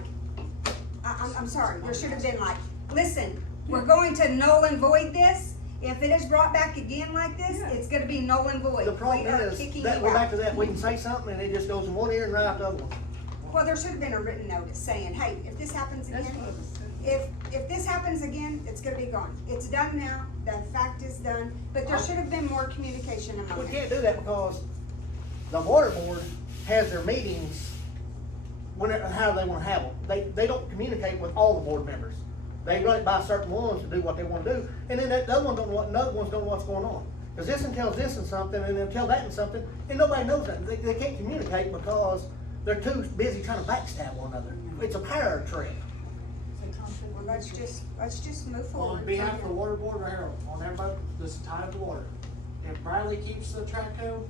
I'm sorry, there should have been like, listen, we're going to null and void this. If it is brought back again like this, it's gonna be null and void. The problem We are is, kicking that, you we're back out. to that, we can say something and it just goes in one ear and right out the other one. Well, there should have been a written notice saying, hey, if this happens That's again, what I was saying. if this happens again, it's gonna be gone. It's done now, the fact is done, but there should have been more communication among We them. can't do that because the water board has their meetings how they wanna have them. They don't communicate with all the board members. They run it by certain ones to do what they wanna do, and then the other one don't know another one's don't know what's going on. Cause this one tells this and something, and then tell that and something, and nobody knows that. They can't communicate because they're too busy trying to backstab one another. It's a power trip. Well, let's just move forward. On behalf of the water board right here, on everybody that's tied up to water, if Bradley keeps the track code,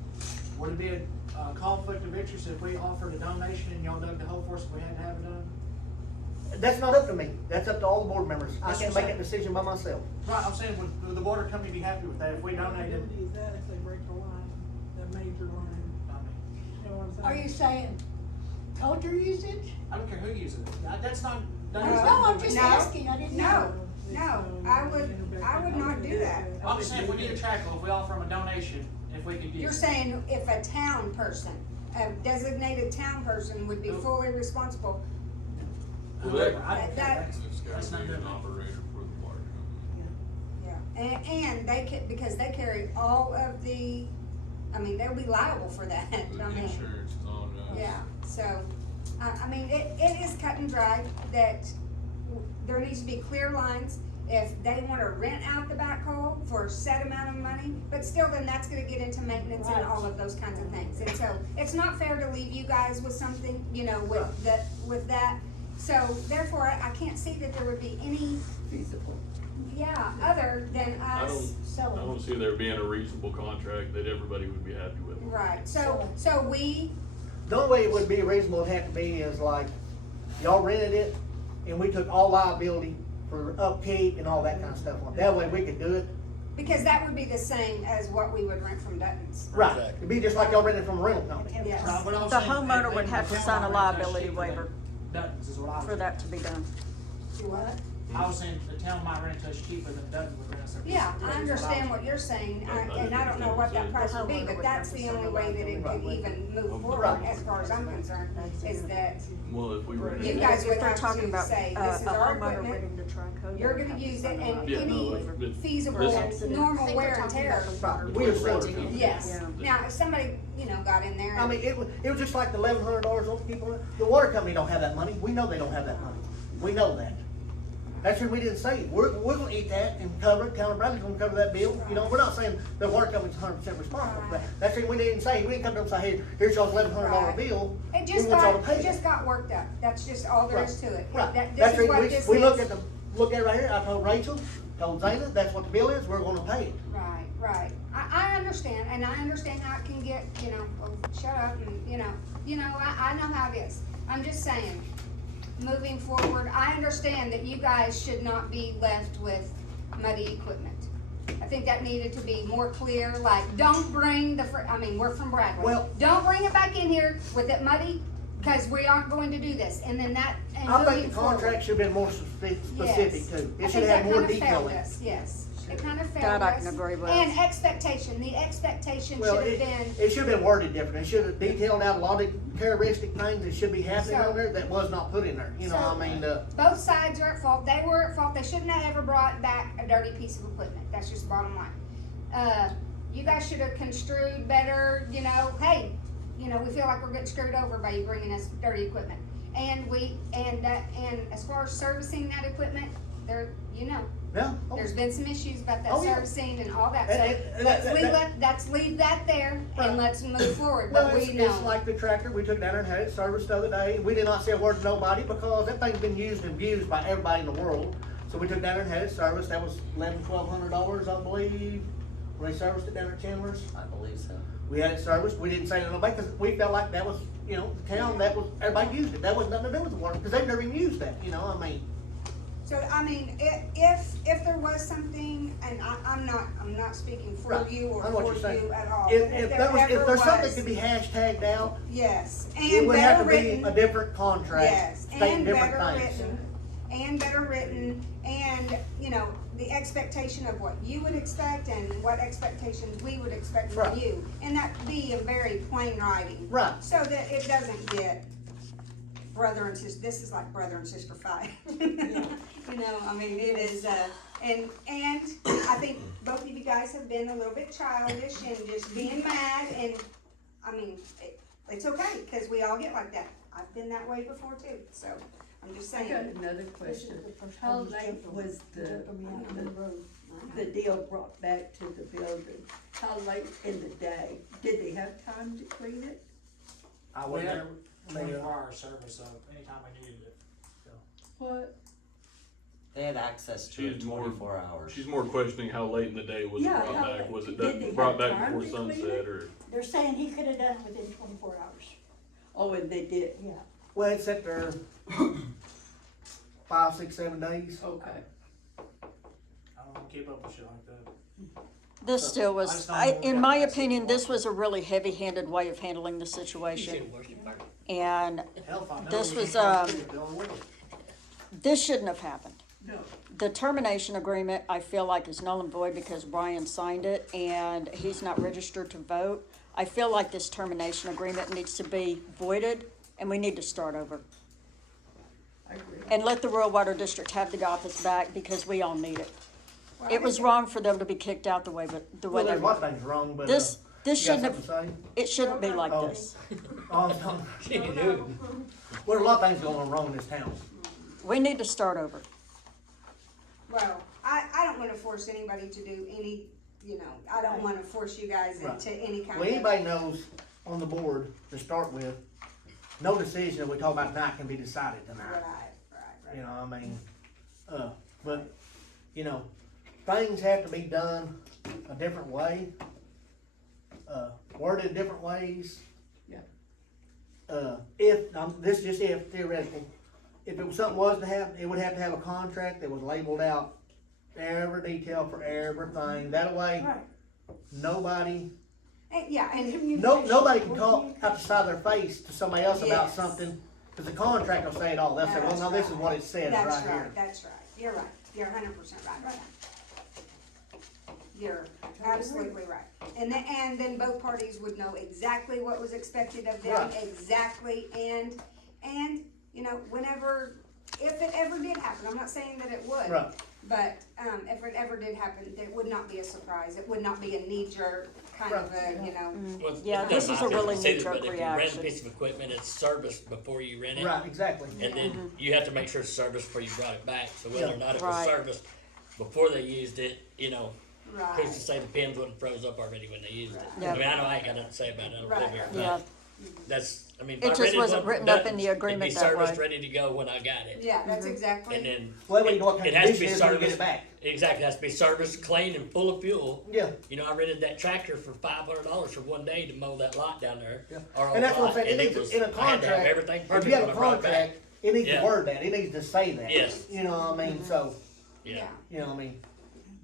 would it be a conflict of interest if we offered a donation and y'all dug the hole for us if we had to have it done? That's not up to me. That's up to all the board members. I That's can what I'm make that decision by myself. Right, I'm saying, would the water company be happy with that if we donated? Is that if they break the line, the major line, I mean, you know what I'm saying? Are you saying total usage? I don't care who uses it, that's not. No, I'm just no, asking, I didn't know. No, I would not do that. I'm just saying, if we need a track hole, if we offer them a donation, if we could use it. You're saying if a town person, a designated town person would be fully responsible. Whoever, I don't care, That- that's not good. operator for the water company. Yeah, and they can, because they carry all of the, I mean, they'll be liable for that, I The mean. insurance is on us. Yeah, so, I mean, it is cut and dry that there needs to be clear lines. If they wanna rent out the backhoe for a set amount of money, but still then that's gonna get into maintenance and all of those kinds of things. And so, it's not fair to leave you guys with something, you know, with that. So therefore, I can't see that there would be any, Feasible. other than I us don't selling. see there being a reasonable contract that everybody would be happy with. Right, so we, The only way it would be reasonable it'd have to be is like, y'all rented it, and we took all liability for upkeep and all that kind of stuff on it. That way we could do it. because that would be the same as what we would rent from Dutton's. Right. It'd be just like y'all rented from a rental company. Yes. Right, but I'm The saying, homeowner they- would they- have the to town sign a might rent that liability shit waiver Dutton's is what I was. for that to be done. Do what? I was saying the town might rent us cheaper than Dutton would rent us. Yeah, I understand what you're saying, and I don't know what that price would be, but that's the only way that it could even move forward, as far as I'm concerned, is that Well, if we rent you it. guys would If they're have talking to about, say, a this is our homeowner equipment, renting the track hole, you're they gonna have to use sign it, a and Yeah, any no, it- feasible, this- normal wear and tear. We just rented it. Yes, Yeah. now, if somebody, you know, got in there. I mean, it was just like the $1,100 on people. The water company don't have that money. We know they don't have that money. We know that. That's what we didn't say. We're gonna eat that and cover it. Town Bradley's gonna cover that bill. You know, we're not saying the water company's 100% responsible for that. That's what we didn't say. We didn't come to them and say, hey, here's y'all's $1,100 Right. bill. It We just want y'all to got, pay it just it. got worked up, that's just all there is to it. Right. This That's is what what this we looked is. at look at it right here. I told Rachel, told Zana, that's what the bill is. We're gonna pay it. Right, I understand, and I understand how it can get, you know, oh, shut up, and, you know, I know how it is. I'm just saying, moving forward, I understand that you guys should not be left with muddy equipment. I think that needed to be more clear, like, don't bring we're from Bradley. Well- Don't bring it back in here with it muddy, cause we aren't going to do this, and then that, and I moving think the forward. contract should have been more specific Yes. too. I It should think have that more kinda detail failed in it. us, yes. It kind of failed That I us. can agree with. And expectation, the expectation Well, should have been, it should have been worded different. It should have detailed out a lot of characteristic things that should be happening So- on there that was not put in there. You know, So- I mean, both sides are at fault. They were at fault. They shouldn't have ever brought back a dirty piece of equipment. That's just the bottom line. You guys should have construed better, you know, hey, you know, we feel like we're getting screwed over by you bringing us dirty equipment. And as far as servicing that equipment, there, you know, Yeah. Oh. There's been some issues about that Oh, yeah. servicing and all that, And- so and let's that- leave that- let's leave that there Right. and let's move forward, Well, but it's, we know. it's like the tractor, we took down there and had it serviced the other day, we did not say a word to nobody because that thing's been used and abused by everybody in the world. So we took down there and had it serviced, that was $1,100-$1,200, I believe, when they serviced it down at Chandler's. I believe so. We had it serviced, we didn't say to nobody, cause we felt like that was, you know, the town, that was, everybody used it, that was nothing to do with the water, cause they've never even used that, you know, I mean. So, I mean, if there was something, and I'm not speaking for Right. you or I know what for you're saying. you at all. If, but if there there was, if ever there's something was- that could be hashtagged out, Yes, it and would have better to be written. a different contract, Yes, stating and different better things. written, and better written, and, you know, the expectation of what you would expect and what expectations we would expect from Right. you. And that be in very plain writing. Right. So that it doesn't get brother and sister, this is like brother and sister fight. You know, I mean, it is, and I think both of you guys have been a little bit childish and just being mad, and, I mean, it's okay, cause we all get like that. I've been that way before too, so, I'm just I saying. got another question. How late was the deal brought back to the building? How late in the day? Did they have time to clean it? I We would had never, 24-hour service, so anytime we needed it. What? They had access to it She's more- 24 hours. She's more questioning how late in the day was it Yeah, brought how back? late? Was it Did they brought have back time before to clean sunset it? or? They're saying he could have done it within 24 hours. Oh, and they did? Yeah. well, it's at there 5, 6, 7 days. Okay. I don't know, keep up with shit like that. This still I was, just don't know in what my that's opinion, for. this was a really heavy-handed way of handling the You situation. should've washed your car. And Hell, if I know This we was, can't do it, Bill, we will. this shouldn't have happened. No. The termination agreement, I feel like is null and void because Brian signed it and he's not registered to vote. I feel like this termination agreement needs to be voided and we need to start over. I agree. And let the Rural Water District have the office back because we all need it. Well, It was wrong for them to be kicked out the way Well, they there's a lot were. of things wrong, but, This you got shouldn't something have, to say? it shouldn't be like Oh. this. Oh, no. No. Well, there's a lot of things going on wrong in this town. We need to start over. Well, I don't wanna force anybody to do any, you know, I don't wanna force you guys Right. into any kind Well, of. anybody knows on the board to start with, no decision that we talk about tonight can be decided Right, tonight. right, You right. know, I mean, but, you know, things have to be done a different way, worded different ways. Yeah. This is just if theoretical, if it was something was to happen, it would have to have a contract that was labeled out every detail for everything. That way, Right. nobody, And, yeah, and, nobody can talk out the side of their face to somebody else about Yes. something, cause the contract will say it all. They'll say, well, no, this is what it says right that's here. right, that's right, you're right, you're 100% right. You're absolutely right. And then both parties would know exactly what was expected of them, Right. exactly, and, you know, whenever, if it ever did happen, I'm not saying that it would. Right. But, if it ever did happen, it would not be a surprise, it would not be a knee-jerk kind of a, you know. Well, Yeah, it this doesn't is a matter if really it's either, knee-jerk but if you rent a reaction. piece of equipment, it's serviced before you rent it. Right, exactly. And then you have to make sure it's serviced before you brought it back, so whether Yeah. or not it Right. was serviced before they used it, you know, Right. who's to say the pins wouldn't froze up already when they used it? Yeah. I mean, I know I ain't got nothing to say about it, I don't live here, Yeah. but that's, I mean, if It I just rented wasn't one written from up in the Dutton's, agreement it'd be that serviced, way. ready to go when I got it. Yeah, that's exactly. And then Well, that way you know what kind it of has to be condition it is when you get serviced, it back. exactly, it has to be serviced, clean and full of fuel. Yeah. You know, I rented that tractor for $500 for one day to mow that lot down there. Yeah. Our old And that's what I'm lot, saying, and it needs, was- in a I had to have contract, everything or if perfect you have when a I brought it back. contract, it needs to Yeah. word that, it needs to say that. Yes. You know what I mean, so, Yeah. you know what I mean,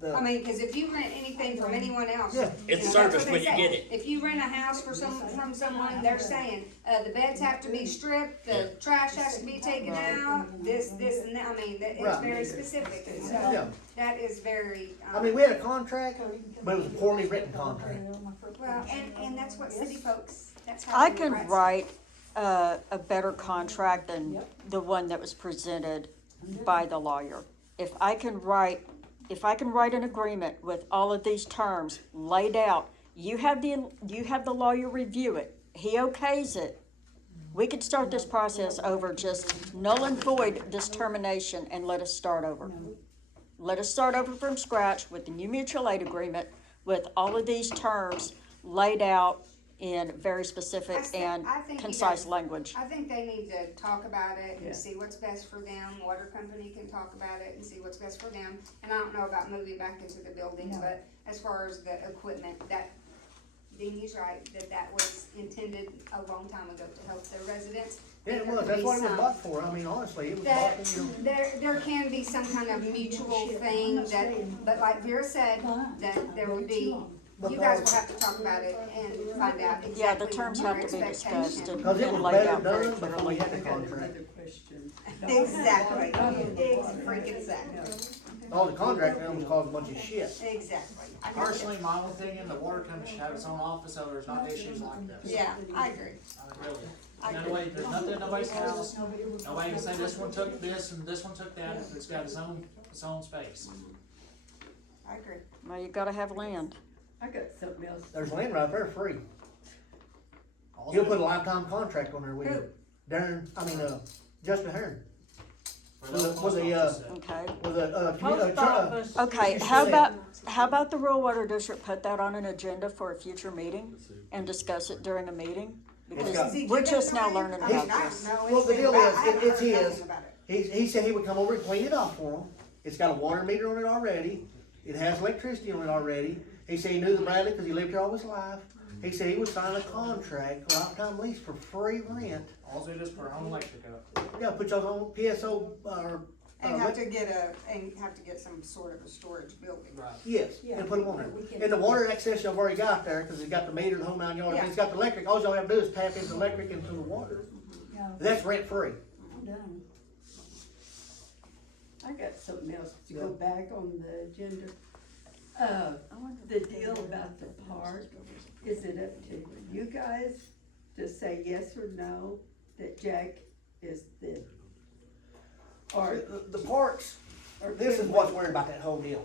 I mean, cause if you rent anything from anyone else. Yeah. you It's know, that's serviced what when they you say. get it. If you rent a house from someone, they're saying, the beds have to be stripped, the trash has to be taken out, this, and that, I mean, it's Right. very specific, and Yeah. so, that is very, I mean, we had a contract, but it was a poorly written contract. well, and that's what city folks, that's how. I they can write. write a better contract than the one that was presented by the lawyer. If I can write an agreement with all of these terms laid out, you have the lawyer review it, he okays it. We could start this process over, just null and void this termination and let us start over. let us start over from scratch with the new mutual aid agreement with all of these terms laid out in very specific and I think you concise guys- language. I think they need to talk about it Yeah. and see what's best for them. Water company can talk about it and see what's best for them. And I don't know about moving back into the buildings, but as far as the equipment, that, Dean's right, that was intended a long time ago to help the residents. Yeah, it There was, could that's be what it was some- bought for, I mean, honestly, it was That, bought, you know. there can be some kind of mutual thing that, but like Vera said, that there would be, you guys will have to talk about it and find out exactly Yeah, the terms your have to be discussed and expectation. Cause it and was laid better out very done before we clearly. had I the got contract. another question. Exactly, freaking exactly, All the contract terms caused a bunch of shit. exactly. Personally, my own opinion, the water company should have its own office so there's not issues like this. Yeah, I agree. I mean, really. That way, there's nothing in nobody's house, nobody can say this one took this and this one took that, it's got its own space. I agree. Well, you gotta have land. I got something else. There's land right there free. You'll put a lifetime contract on there with you. Justin Hearn. Was the, Okay. was a, Post office. Okay, how about the rural water district put that on an agenda for a future meeting and discuss it during a meeting? Because got- we're just now learning about this. Well, the deal is, it's his. He said he would come over and clean it up for him. It's got a water meter on it already. It has electricity on it already. He said he knew the Bradley because he lived here all his life. He said he would sign a contract, a lifetime lease for free rent. All they do is put our own electric up. Yeah, put y'all's own PSO, And have to get some sort of a storage building. Right. yes, and put them on there. And the water access y'all already got there, cause it's got the meter, the whole 9 yards, Yeah. it's got the electric, all y'all have to do is tap into the electric into the water. That's rent free. I got something else to go back on the agenda. The deal about the park, is it up to you guys to say yes or no that Jack is the, or, The parks, this is what's weird about that whole deal.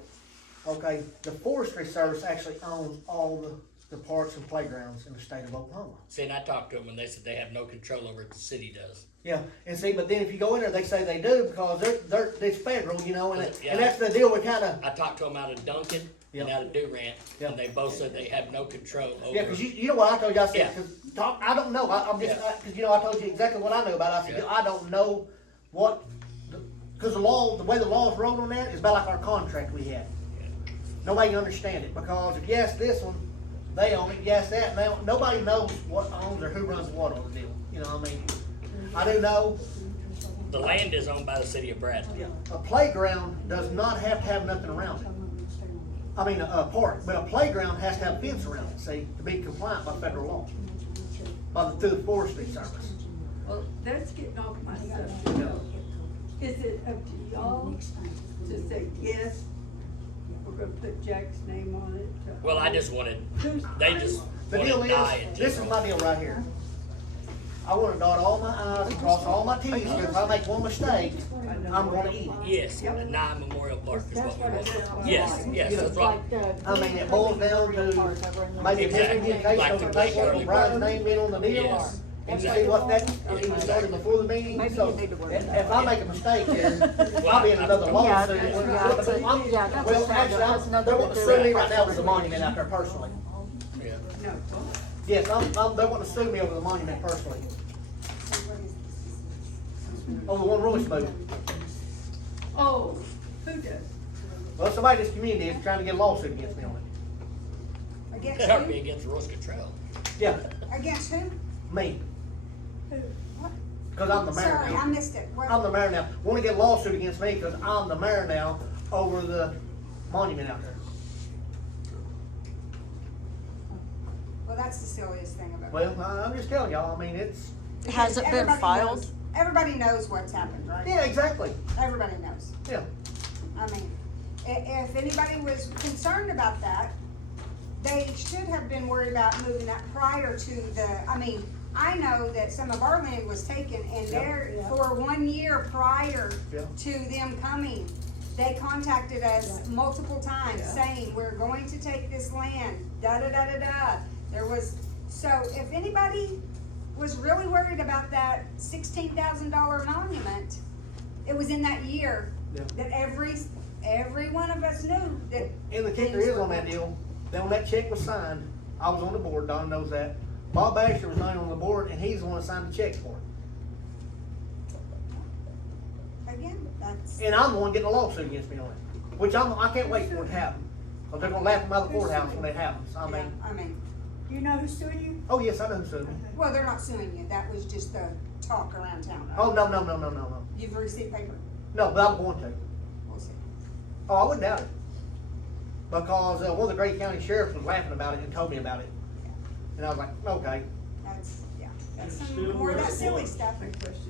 Okay, the Forestry Service actually owns all the parks and playgrounds in the state of Oklahoma. See, and I talked to them and they said they have no control over it, the city does. Yeah, and see, but then if you go in there, they say they do because it's federal, you know, and Yeah. and that's the deal we kinda, I talked to them out of Duncan and Yeah. out of Durant, Yeah. and they both said they have no control over. yeah, cause you know what I told you, I said, Yeah. I don't know, I'm just, Yeah. cause you know, I told you exactly what I know about it, I said, Yeah. I don't know what, cause the way the law's wrote on that is about like our contract we had. Nobody can understand it, because if you ask this one, they own it, you ask that, and nobody knows what owns or who runs what on the deal, you know what I mean? I do know, The land is owned by the city of Bradley. a playground does not have to have nothing around it. I mean, a park, but a playground has to have a fence around it, see, to be compliant by federal law, through the Forestry Service. well, that's getting off my subject. Is it up to y'all to say, yes, we're gonna put Jack's name on it? Well, I just wanted, they just The wanted deal to die is, in this is general. my deal right here. I wanna dot all my i's and cross all my t's, because if I make one mistake, I'm gonna eat it. Yes, the Nye Memorial Park is what we want. Yes, yes, that's what, I mean, it boils down to maybe a Exactly. miscommunication Like on the the Blake paper, Early Brian's name in on the deal. Yes. And you see what that, even started before the meeting, Maybe so you need to work if I make a mistake here, I'll be in another Yeah, lawsuit. yeah, Well, that's a Well, statute. That's actually, nothing they're to wanting to do sue with me it. right now over the monument out there personally. yeah. No, Yes, they want to sue me over the monument personally. Over the one Royce moved. oh, who does? Well, somebody in this community is trying to get a lawsuit against me on it. Against That would be who? against Royce Cottrell. Yeah, Against who? me, What? because I'm the mayor Sorry, I now. missed it. I'm the mayor now. Want to get a lawsuit against me because I'm the mayor now over the monument out there. Well, that's the silliest thing about it. Well, I'm just telling y'all, I mean, it's, Has it been Everybody filed? knows- Everybody knows what's happened, right? yeah, exactly, Everybody knows. yeah. I mean, if anybody was concerned about that, they should have been worried about moving that prior to I know that some of our land was taken and there, for 1 year prior Yeah. to them coming, they contacted us multiple times saying, we're going to take this land, da-da-da-da-da. So if anybody was really worried about that $16,000 monument, it was in that year Yeah. that every one of us knew that. And the kicker is on that deal, then when that check was signed, I was on the board, Don knows that. Bob Baxter was not on the board, and he's the one that signed the check for it. Again, that's. And I'm the one getting a lawsuit against me on it, which I can't wait for it to happen. Cause they're gonna laugh at my other courthouse when it happens, I Yeah, mean, I mean, You know who's suing you? oh yes, I know who sued me. well, they're not suing you, that was just the talk around town. Oh, no. You've received paper, No, but I'm going to. we'll see. Oh, I wouldn't doubt it. Because one of the Grady County sheriffs was laughing about it and told me about it. And I was like, okay. That's, yeah, that's It's some still more of that worth silly it. stuff.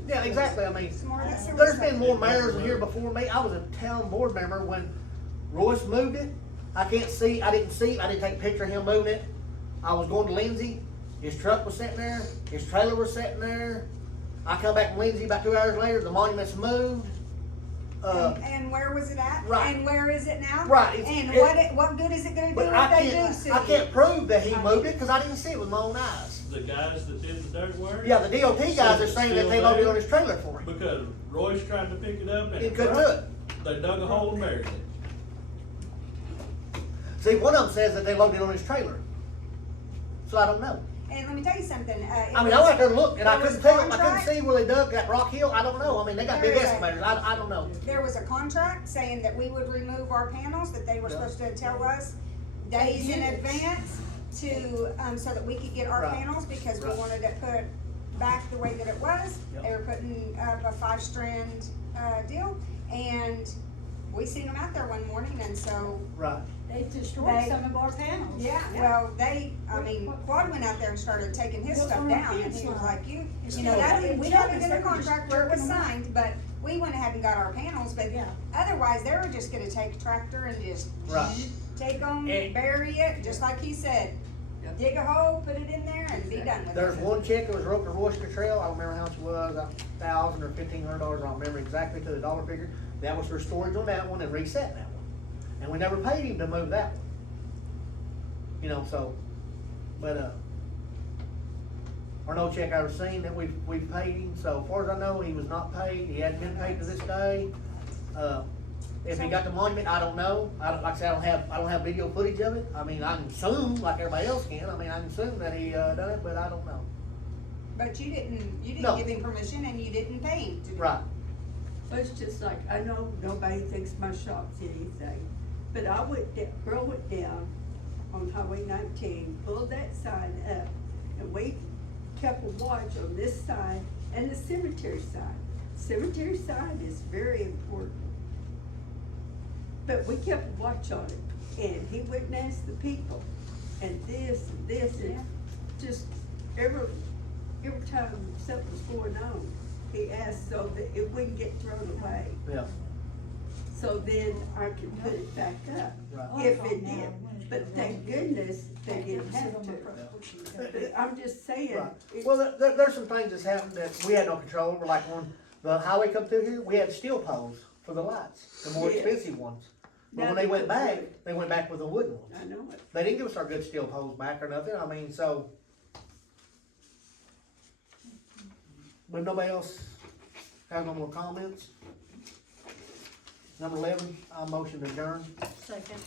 Yeah, exactly, I mean, Some more of that silly there's stuff. been more mayors here before me. I was a town board member when Royce moved it. I didn't take a picture of him moving it. I was going to Lindsay, his truck was sitting there, his trailer was sitting there. I come back from Lindsay about 2 hours later, the monument's moved. And where was it at? Right. And where is it now? Right, And it- what good is it gonna do But if they do sue I you? can't prove that he moved it, cause I didn't see it with my own eyes. The guys that did the dirt work? Yeah, the DOT guys are It's saying that still they loaded it there? on his trailer for him. Because Royce tried to pick it up and He couldn't do it. they dug a hole and buried it. See, one of them says that they loaded it on his trailer. So I don't know. And let me tell you something, I mean, I went there and looked, and I there was couldn't a tell, I couldn't contract. see where they dug that Rock Hill, I don't know, I mean, they got big There is a- excavators, I don't know. There was a contract saying that we would remove our panels, that they were supposed to tell us days in advance to, so that we could get our Right. panels, because we Right. wanted it put back the way that it was. Yep. They were putting up a 5-strand, deal, and we seen them out there one morning, and so, Right. They destroyed They- some of our panels. yeah, well, Quad went out there and started taking his What stuff were our down, and fence he was like? like, you It's know, still that, running we jobs, had it in they the were just contract where it was jerking them out. signed, but we went ahead and got our panels, but Yeah. otherwise, they were just gonna take a tractor and just Right. take them, And- bury it, just like he said. Dig a hole, put it in there, and be done with it. There's one check that was wrote to Royster Trail, I don't remember how much it was, $1,000 or $1,500, I don't remember exactly to the dollar figure. That was for storage on that one and resetting that one. And we never paid him to move that one. You know, so, but, or no check I ever seen that we've paid him, so as far as I know, he was not paid, he hadn't been paid to this day. If he got the monument, I don't know, like I said, I don't have video footage of it, I mean, I can assume, like everybody else can, I mean, I can assume that he, done it, but I don't know. But you didn't No. give him permission, and you didn't pay him to do it. Right, But it's just like, I know nobody thinks my shop's anything, but I drove it down on Highway 19, pulled that sign up, and we kept a watch on this side and the cemetery side. Cemetery side is very important. But we kept a watch on it, and he went and asked the people, and this, and just every time something was going on, he asked so that it wouldn't get thrown away. yeah, So then I could put it back up, right. if it did. But thank goodness they didn't have to. I'm just saying. Right. it's- Well, there's some things that's happened that we had no control over, like when the highway come through here, we had steel poles for the lights, the more Yeah. expensive ones. But Now when they they went put back, wood. they went back with the wooden ones. I know it. They didn't give us our good steel poles back or nothing, I mean, so. But nobody else have no more comments? Number 11, I'll motion to adjourn. Second.